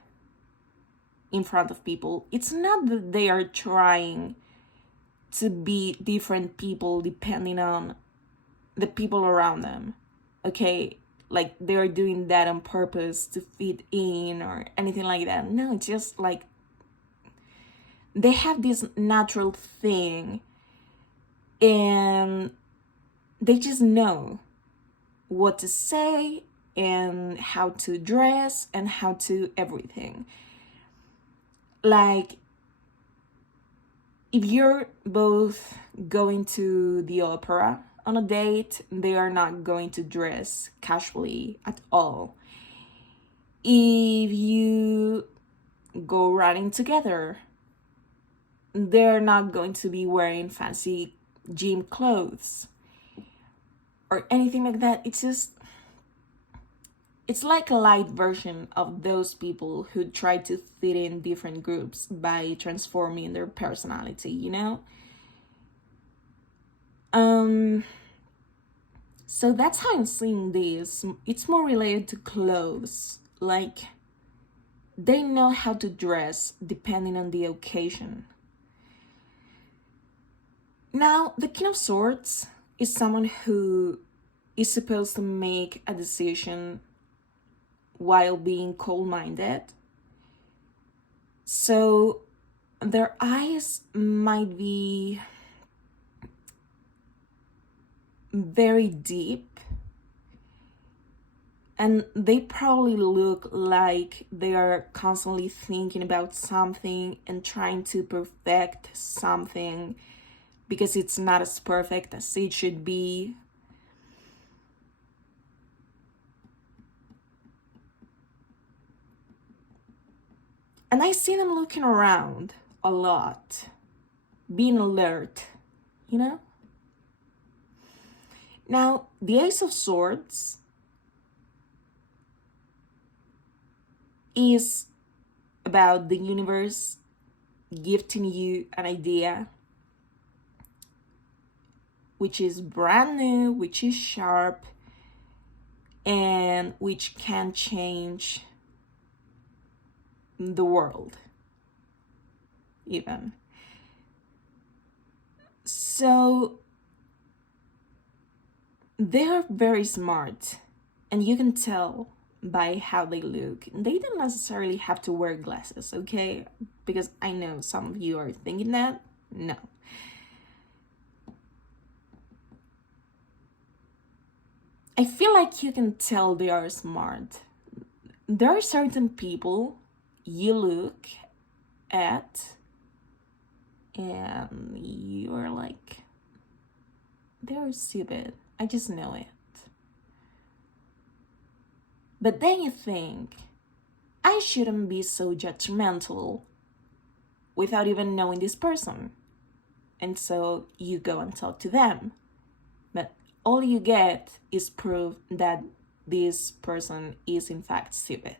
in front of people. It's not that they are trying to be different people depending on the people around them, okay? Like they're doing that on purpose to fit in or anything like that. No, it's just like they have this natural thing and they just know what to say and how to dress and how to everything. Like if you're both going to the opera on a date, they are not going to dress casually at all. If you go running together, they're not going to be wearing fancy gym clothes or anything like that. It's like a light version of those people who try to fit in different groups by transforming their personality, you know? So that's how I'm seeing this. It's more related to clothes. Like, they know how to dress depending on the occasion. Now, the King of Swords is someone who is supposed to make a decision while being cold-minded. So their eyes might be very deep and they probably look like they are constantly thinking about something and trying to perfect something because it's not as perfect as it should be. And I see them looking around a lot, being alert, you know? Now, the Ace of Swords is about the universe gifting you an idea which is brand new, which is sharp, and which can change the world, even. So they're very smart, and you can tell by how they look. They don't necessarily have to wear glasses, okay? Because I know some of you are thinking that. No. I feel like you can tell they are smart. There are certain people you look at and you are like, they're stupid. I just know it. But then you think, I shouldn't be so judgmental without even knowing this person. And so you go and talk to them. But all you get is proof that this person is in fact stupid.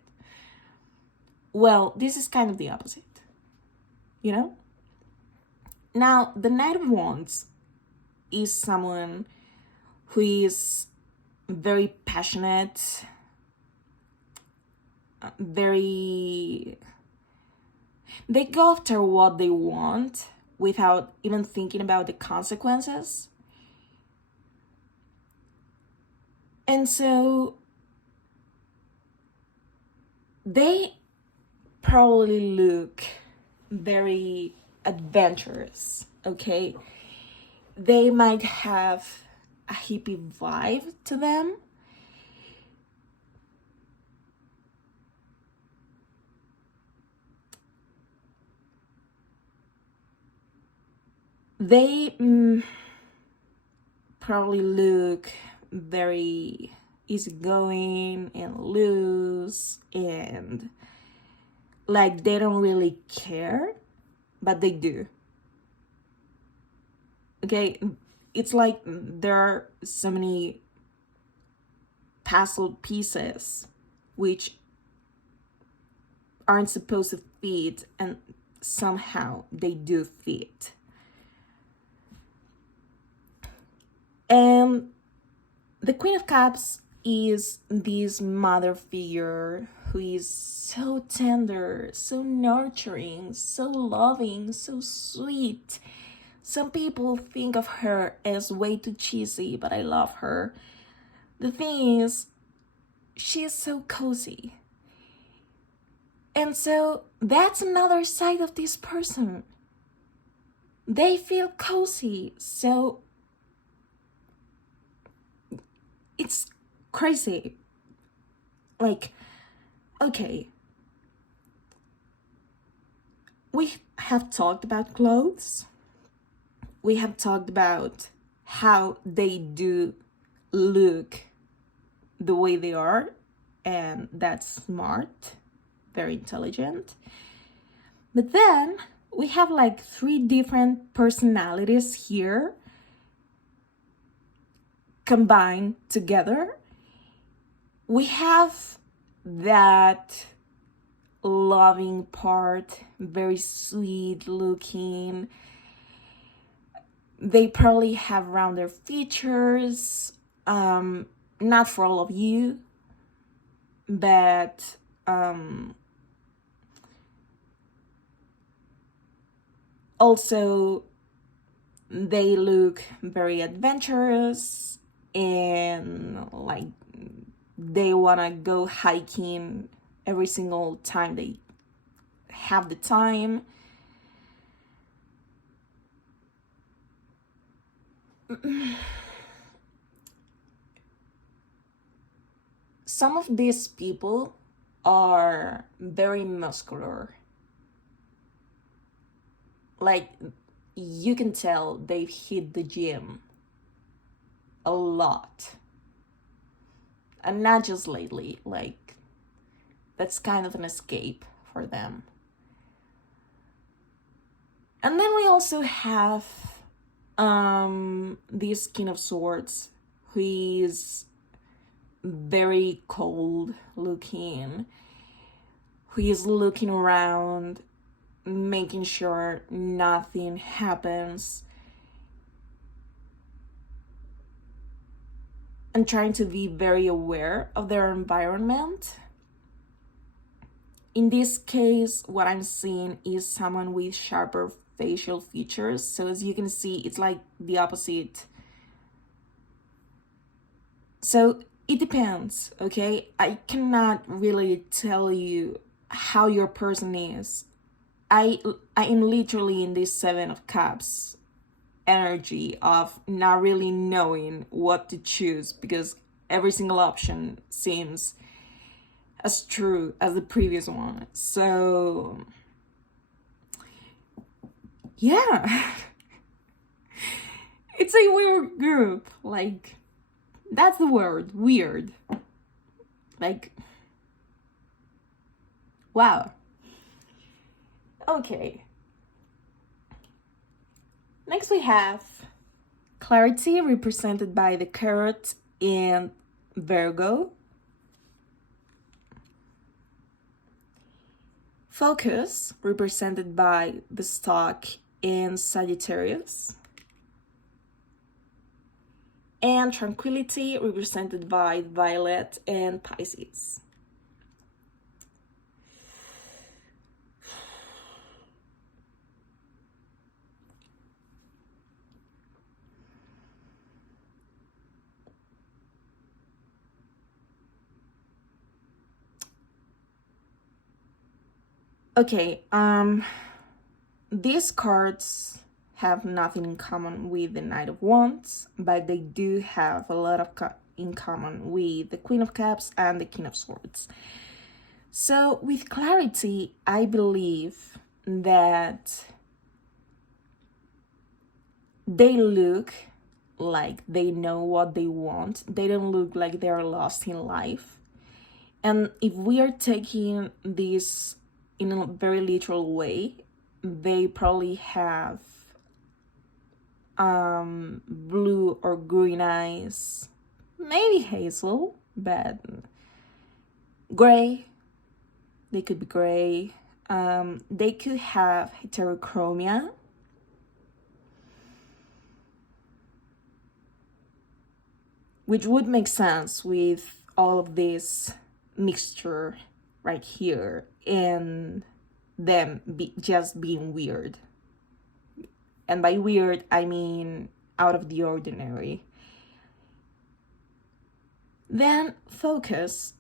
Well, this is kind of the opposite, you know? Now, the Knight of Wands is someone who is very passionate, they go after what they want without even thinking about the consequences. And so they probably look very adventurous, okay? They might have a hippie vibe to them. They probably look very easygoing and loose, and like they don't really care, but they do. Okay, it's like there are so many puzzle pieces which aren't supposed to fit, and somehow they do fit. And the Queen of Cups is this mother figure who is so tender, so nurturing, so loving, so sweet. Some people think of her as way too cheesy, but I love her. The thing is, she is so cozy. And so that's another side of this person. They feel cozy, so it's crazy. Like, okay, we have talked about clothes. We have talked about how they do look the way they are, and that's smart, very intelligent. But then we have like 3 different personalities here combined together. We have that loving part, very sweet looking. They probably have rounder features, not for all of you, but also they look very adventurous, and like they want to go hiking every single time they have the time. Some of these people are very muscular. Like, you can tell they've hit the gym a lot. And not just lately, like, that's kind of an escape for them. And then we also have this King of Swords, who is very cold looking, who is looking around, making sure nothing happens, and trying to be very aware of their environment. In this case, what I'm seeing is someone with sharper facial features. So as you can see, it's like the opposite. So it depends, okay? I cannot really tell you how your person is. I am literally in this 7 of Cups energy of not really knowing what to choose, because every single option seems as true as the previous one. So yeah, it's a weird group. Like, that's the word, weird. Like, wow. Okay. Next we have Clarity, represented by the Carrot and Virgo. Focus, represented by the Stock and Sagittarius. And Tranquility, represented by Violet and Pisces. Okay, these cards have nothing in common with the Knight of Wands, but they do have a lot of in common with the Queen of Cups and the King of Swords. So with Clarity, I believe that they look like they know what they want. They don't look like they're lost in life. And if we are taking this in a very literal way, they probably have blue or green eyes, maybe hazel, but gray. They could be gray. They could have heterochromia. Which would make sense with all of this mixture right here and them just being weird. And by weird, I mean out of the ordinary. Then focus.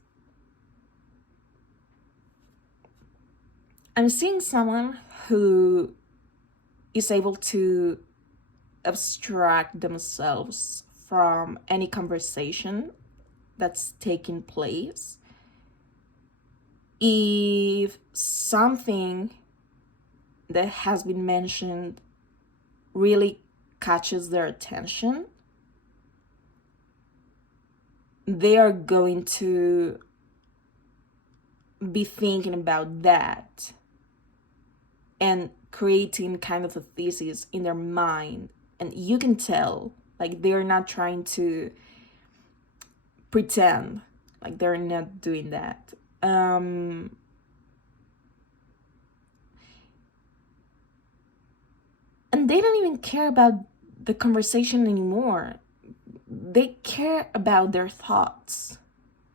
I'm seeing someone who is able to abstract themselves from any conversation that's taking place. If something that has been mentioned really catches their attention, they are going to be thinking about that and creating kind of a thesis in their mind. And you can tell, like, they're not trying to pretend, like they're not doing that. And they don't even care about the conversation anymore. They care about their thoughts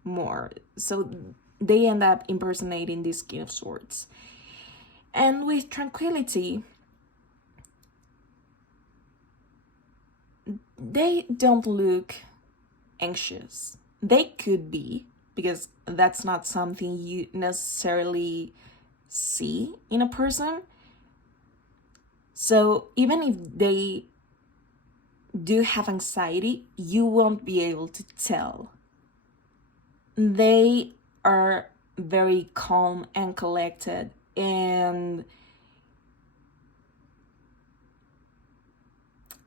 more. So they end up impersonating this King of Swords. And with tranquility, they don't look anxious. They could be, because that's not something you necessarily see in a person. So even if they do have anxiety, you won't be able to tell. They are very calm and collected and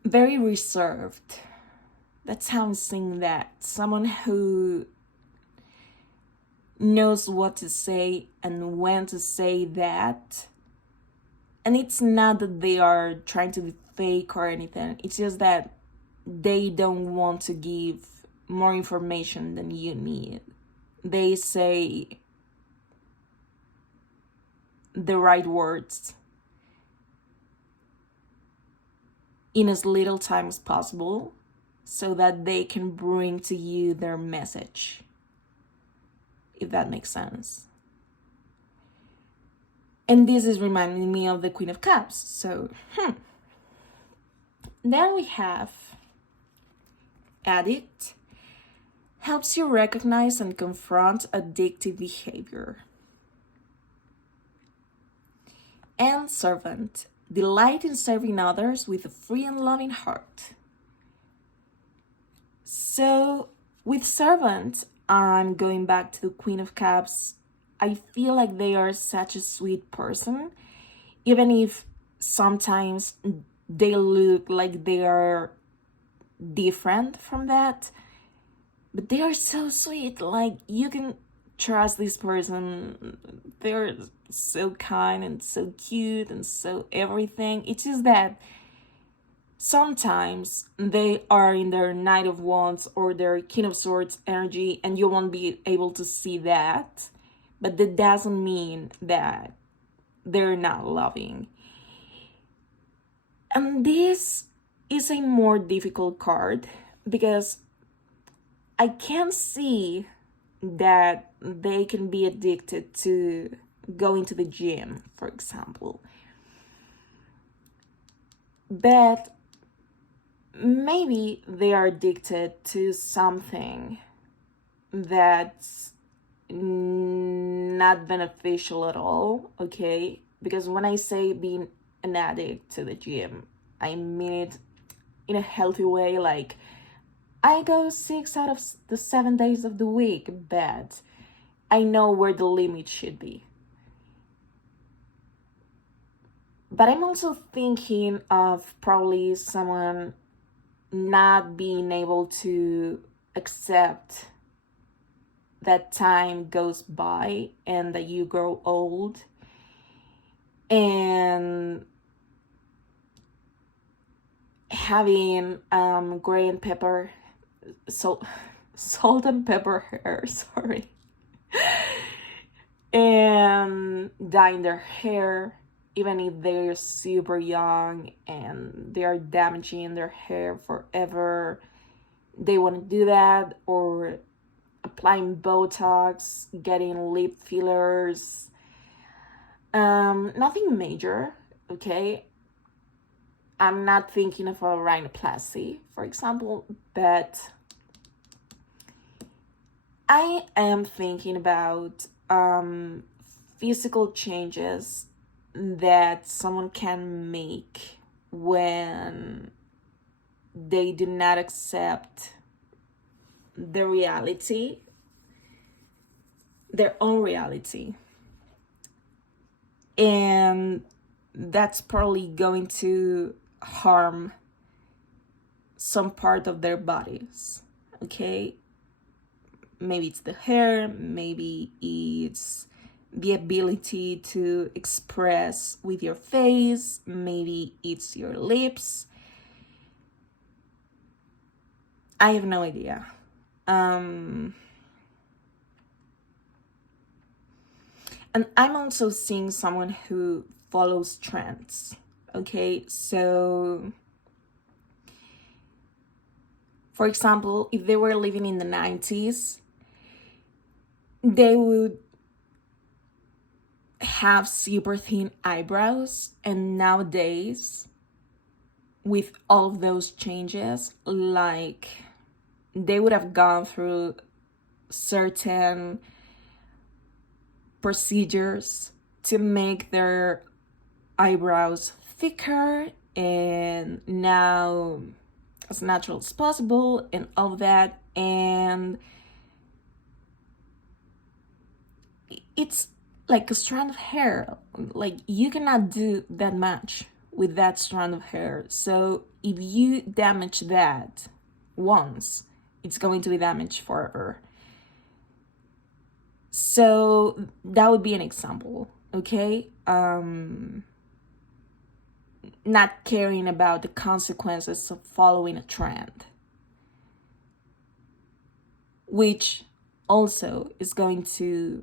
very reserved. That's how I'm seeing that. Someone who knows what to say and when to say that. And it's not that they are trying to be fake or anything. It's just that they don't want to give more information than you need. They say the right words in as little time as possible so that they can bring to you their message, if that makes sense. And this is reminding me of the Queen of Cups. So, Then we have Addict. Helps you recognize and confront addictive behavior. And Servant. Delight in serving others with a free and loving heart. So, with Servant, I'm going back to the Queen of Cups. I feel like they are such a sweet person, even if sometimes they look like they are different from that. But they are so sweet. Like, you can trust this person. They're so kind and so cute and so everything. It's just that sometimes they are in their Knight of Wands or their King of Swords energy, and you won't be able to see that. But that doesn't mean that they're not loving. And this is a more difficult card because I can see that they can be addicted to going to the gym, for example. But maybe they are addicted to something that's not beneficial at all, okay? Because when I say being an addict to the gym, I mean it in a healthy way. Like, I go 6 out of the 7 days of the week, but I know where the limit should be. But I'm also thinking of probably someone not being able to accept that time goes by and that you grow old, and having gray and pepper, salt and pepper hair, sorry, and dyeing their hair even if they're super young and they are damaging their hair forever. They want to do that, or applying Botox, getting lip fillers. Nothing major, okay? I'm not thinking of a rhinoplasty, for example, but I am thinking about physical changes that someone can make when they do not accept the reality, their own reality. And that's probably going to harm some part of their bodies, okay? Maybe it's the hair, maybe it's the ability to express with your face, maybe it's your lips. I have no idea. And I'm also seeing someone who follows trends, okay? So, for example, if they were living in the 90s, they would have super thin eyebrows, and nowadays, with all of those changes, like, they would have gone through certain procedures to make their eyebrows thicker and now as natural as possible and all of that. And it's like a strand of hair. Like, you cannot do that much with that strand of hair. So if you damage that once, it's going to be damaged forever. So that would be an example, okay? Not caring about the consequences of following a trend, which also is going to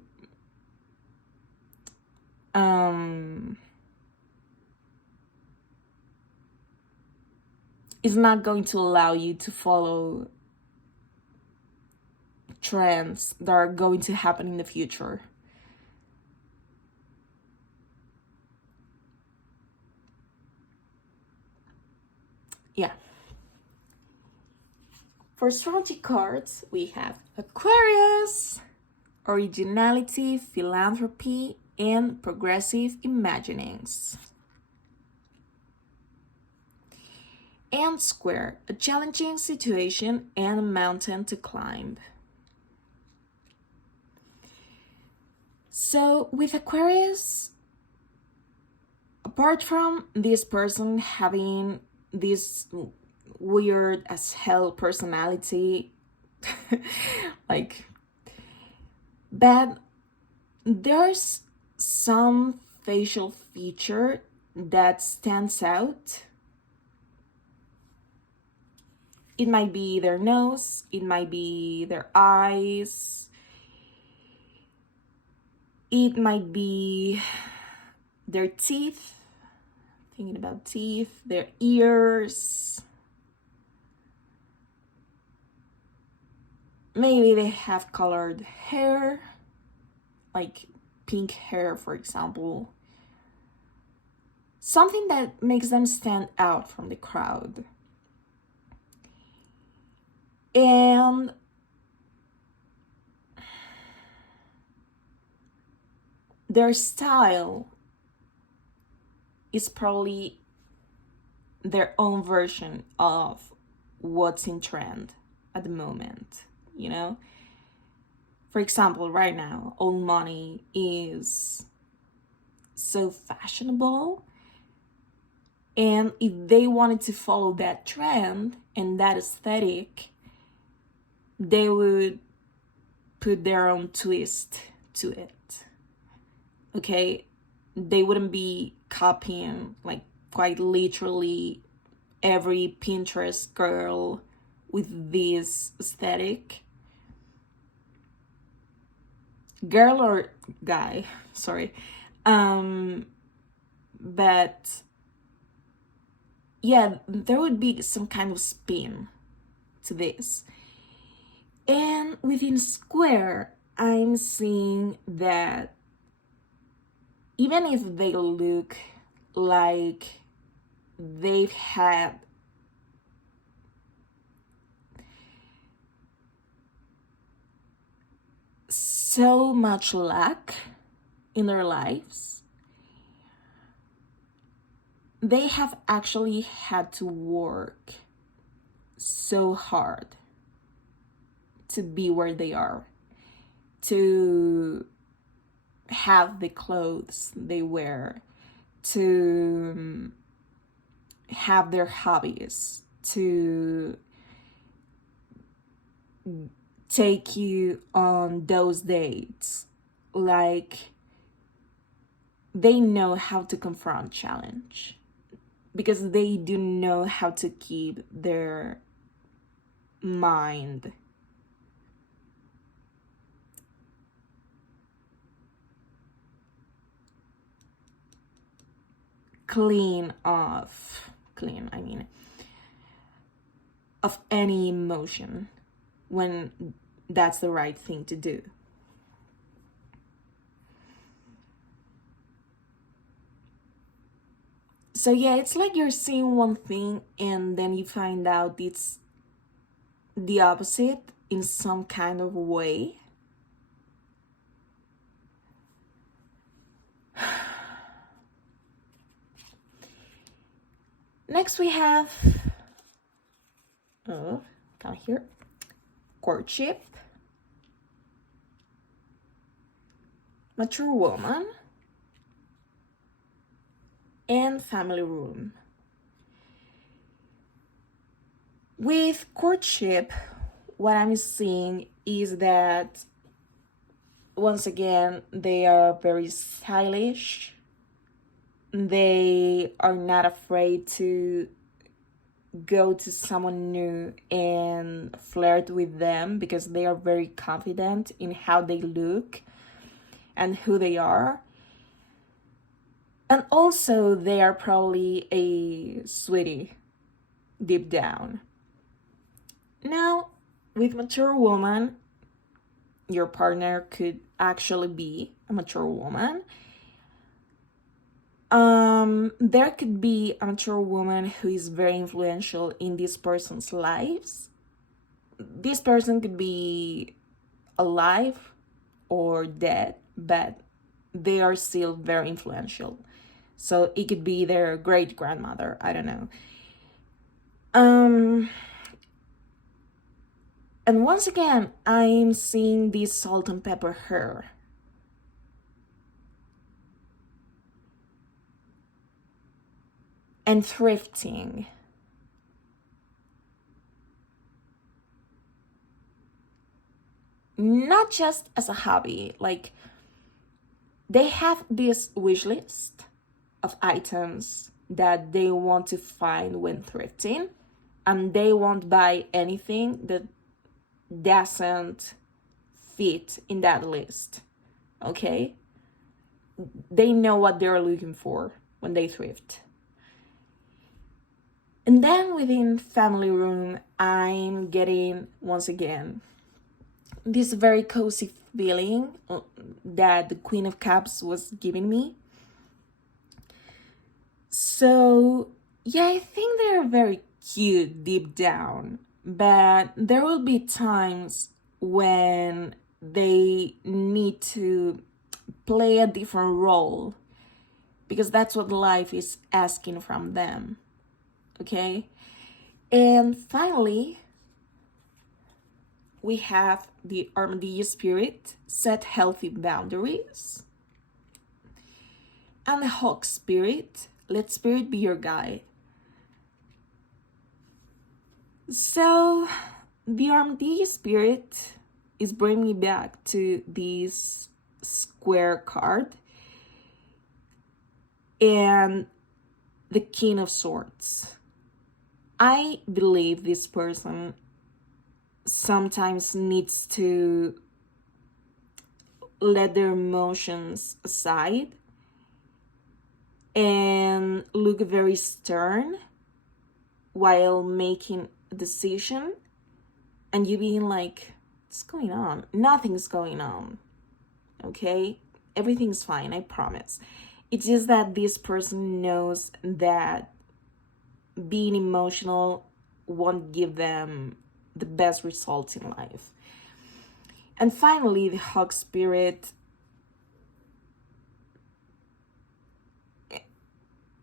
is not going to allow you to follow trends that are going to happen in the future. Yeah. For astrology cards, we have Aquarius, originality, philanthropy, and progressive imaginings. And Square, a challenging situation and a mountain to climb. So with Aquarius, apart from this person having this weird as hell personality, like, but there's some facial feature that stands out. It might be their nose, it might be their eyes, it might be their teeth, thinking about teeth, their ears. Maybe they have colored hair, like pink hair, for example. Something that makes them stand out from the crowd. And their style is probably their own version of what's in trend at the moment, you know? For example, right now, old money is so fashionable, And if they wanted to follow that trend and that aesthetic, they would put their own twist to it. Okay? They wouldn't be copying, like, quite literally every Pinterest girl with this aesthetic. Girl or guy, sorry. But yeah, there would be some kind of spin to this. And within Square, I'm seeing that even if they look like they've had so much luck in their lives, they have actually had to work so hard to be where they are, to have the clothes they wear, to have their hobbies, to take you on those dates. Like, they know how to confront challenge because they do know how to keep their mind of any emotion when that's the right thing to do. So yeah, it's like you're seeing one thing and then you find out it's the opposite in some kind of way. Next we have, come here, courtship, mature woman, and family room. With courtship, what I'm seeing is that once again, they are very stylish. They are not afraid to go to someone new and flirt with them because they are very confident in how they look and who they are. And also, they are probably a sweetie deep down. Now, with mature woman, your partner could actually be a mature woman. There could be a mature woman who is very influential in this person's lives. This person could be alive or dead, but they are still very influential. So it could be their great grandmother, I don't know. And once again, I'm seeing this salt and pepper her. And thrifting. Not just as a hobby, like they have this wish list of items that they want to find when thrifting, and they won't buy anything that doesn't fit in that list. Okay? They know what they're looking for when they thrift. And then within family room, I'm getting, once again, this very cozy feeling that the Queen of Cups was giving me. So, yeah, I think they're very cute deep down, but there will be times when they need to play a different role because that's what life is asking from them. Okay? And finally, we have the armadillo spirit, set healthy boundaries. And the hawk spirit, Let spirit be your guide. So the armadillo spirit is bringing me back to this square card and the King of Swords. I believe this person sometimes needs to let their emotions aside and look very stern while making a decision, and you being like, what's going on? Nothing's going on, okay? Everything's fine, I promise. It's just that this person knows that being emotional won't give them the best results in life. And finally, the hawk spirit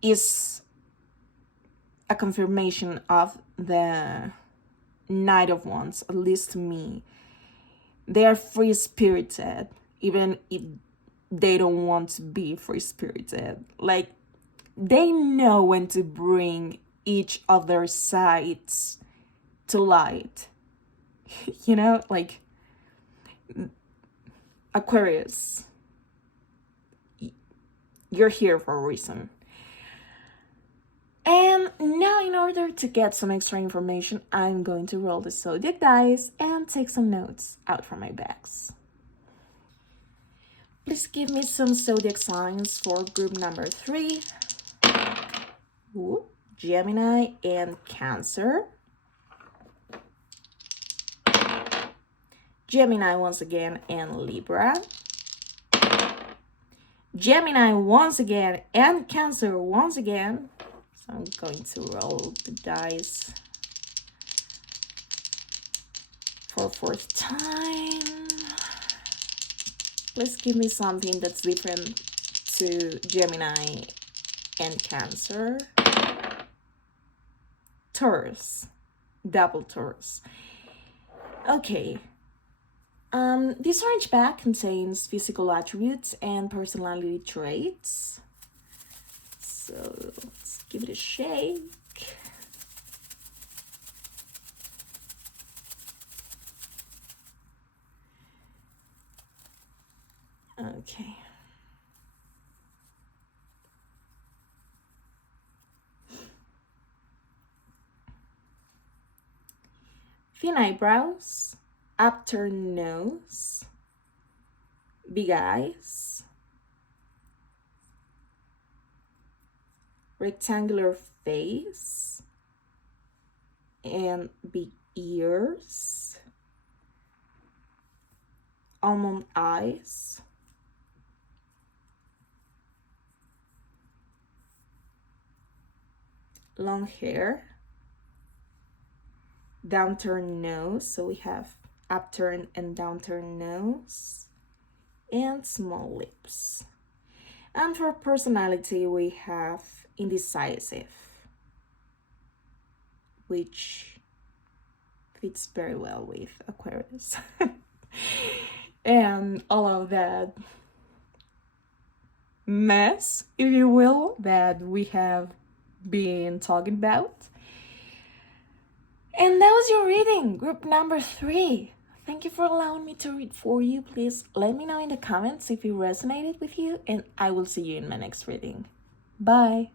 is a confirmation of the Knight of Wands, at least to me. They are free-spirited, even if they don't want to be free-spirited. Like, they know when to bring each of their sides to light. You know, like Aquarius, you're here for a reason. And now, in order to get some extra information, I'm going to roll the zodiac dice and take some notes out from my bags. Please give me some zodiac signs for group number 3. Ooh, Gemini and Cancer. Gemini once again and Libra. Gemini once again and Cancer once again. So I'm going to roll the dice for a 4th time. Please give me something that's different to Gemini and Cancer. Taurus. Double Taurus. Okay. This orange bag contains physical attributes and personality traits. So let's give it a shake. Okay. Thin eyebrows, upturned nose, big eyes, rectangular face, and big ears, almond eyes, long hair, downturned nose, so we have upturned and downturned nose, and small lips. And for personality, we have indecisive, which fits very well with Aquarius. And all of that mess, if you will, that we have been talking about. And that was your reading, group number 3. Thank you for allowing me to read for you. Please let me know in the comments if it resonated with you, and I will see you in my next reading. Bye.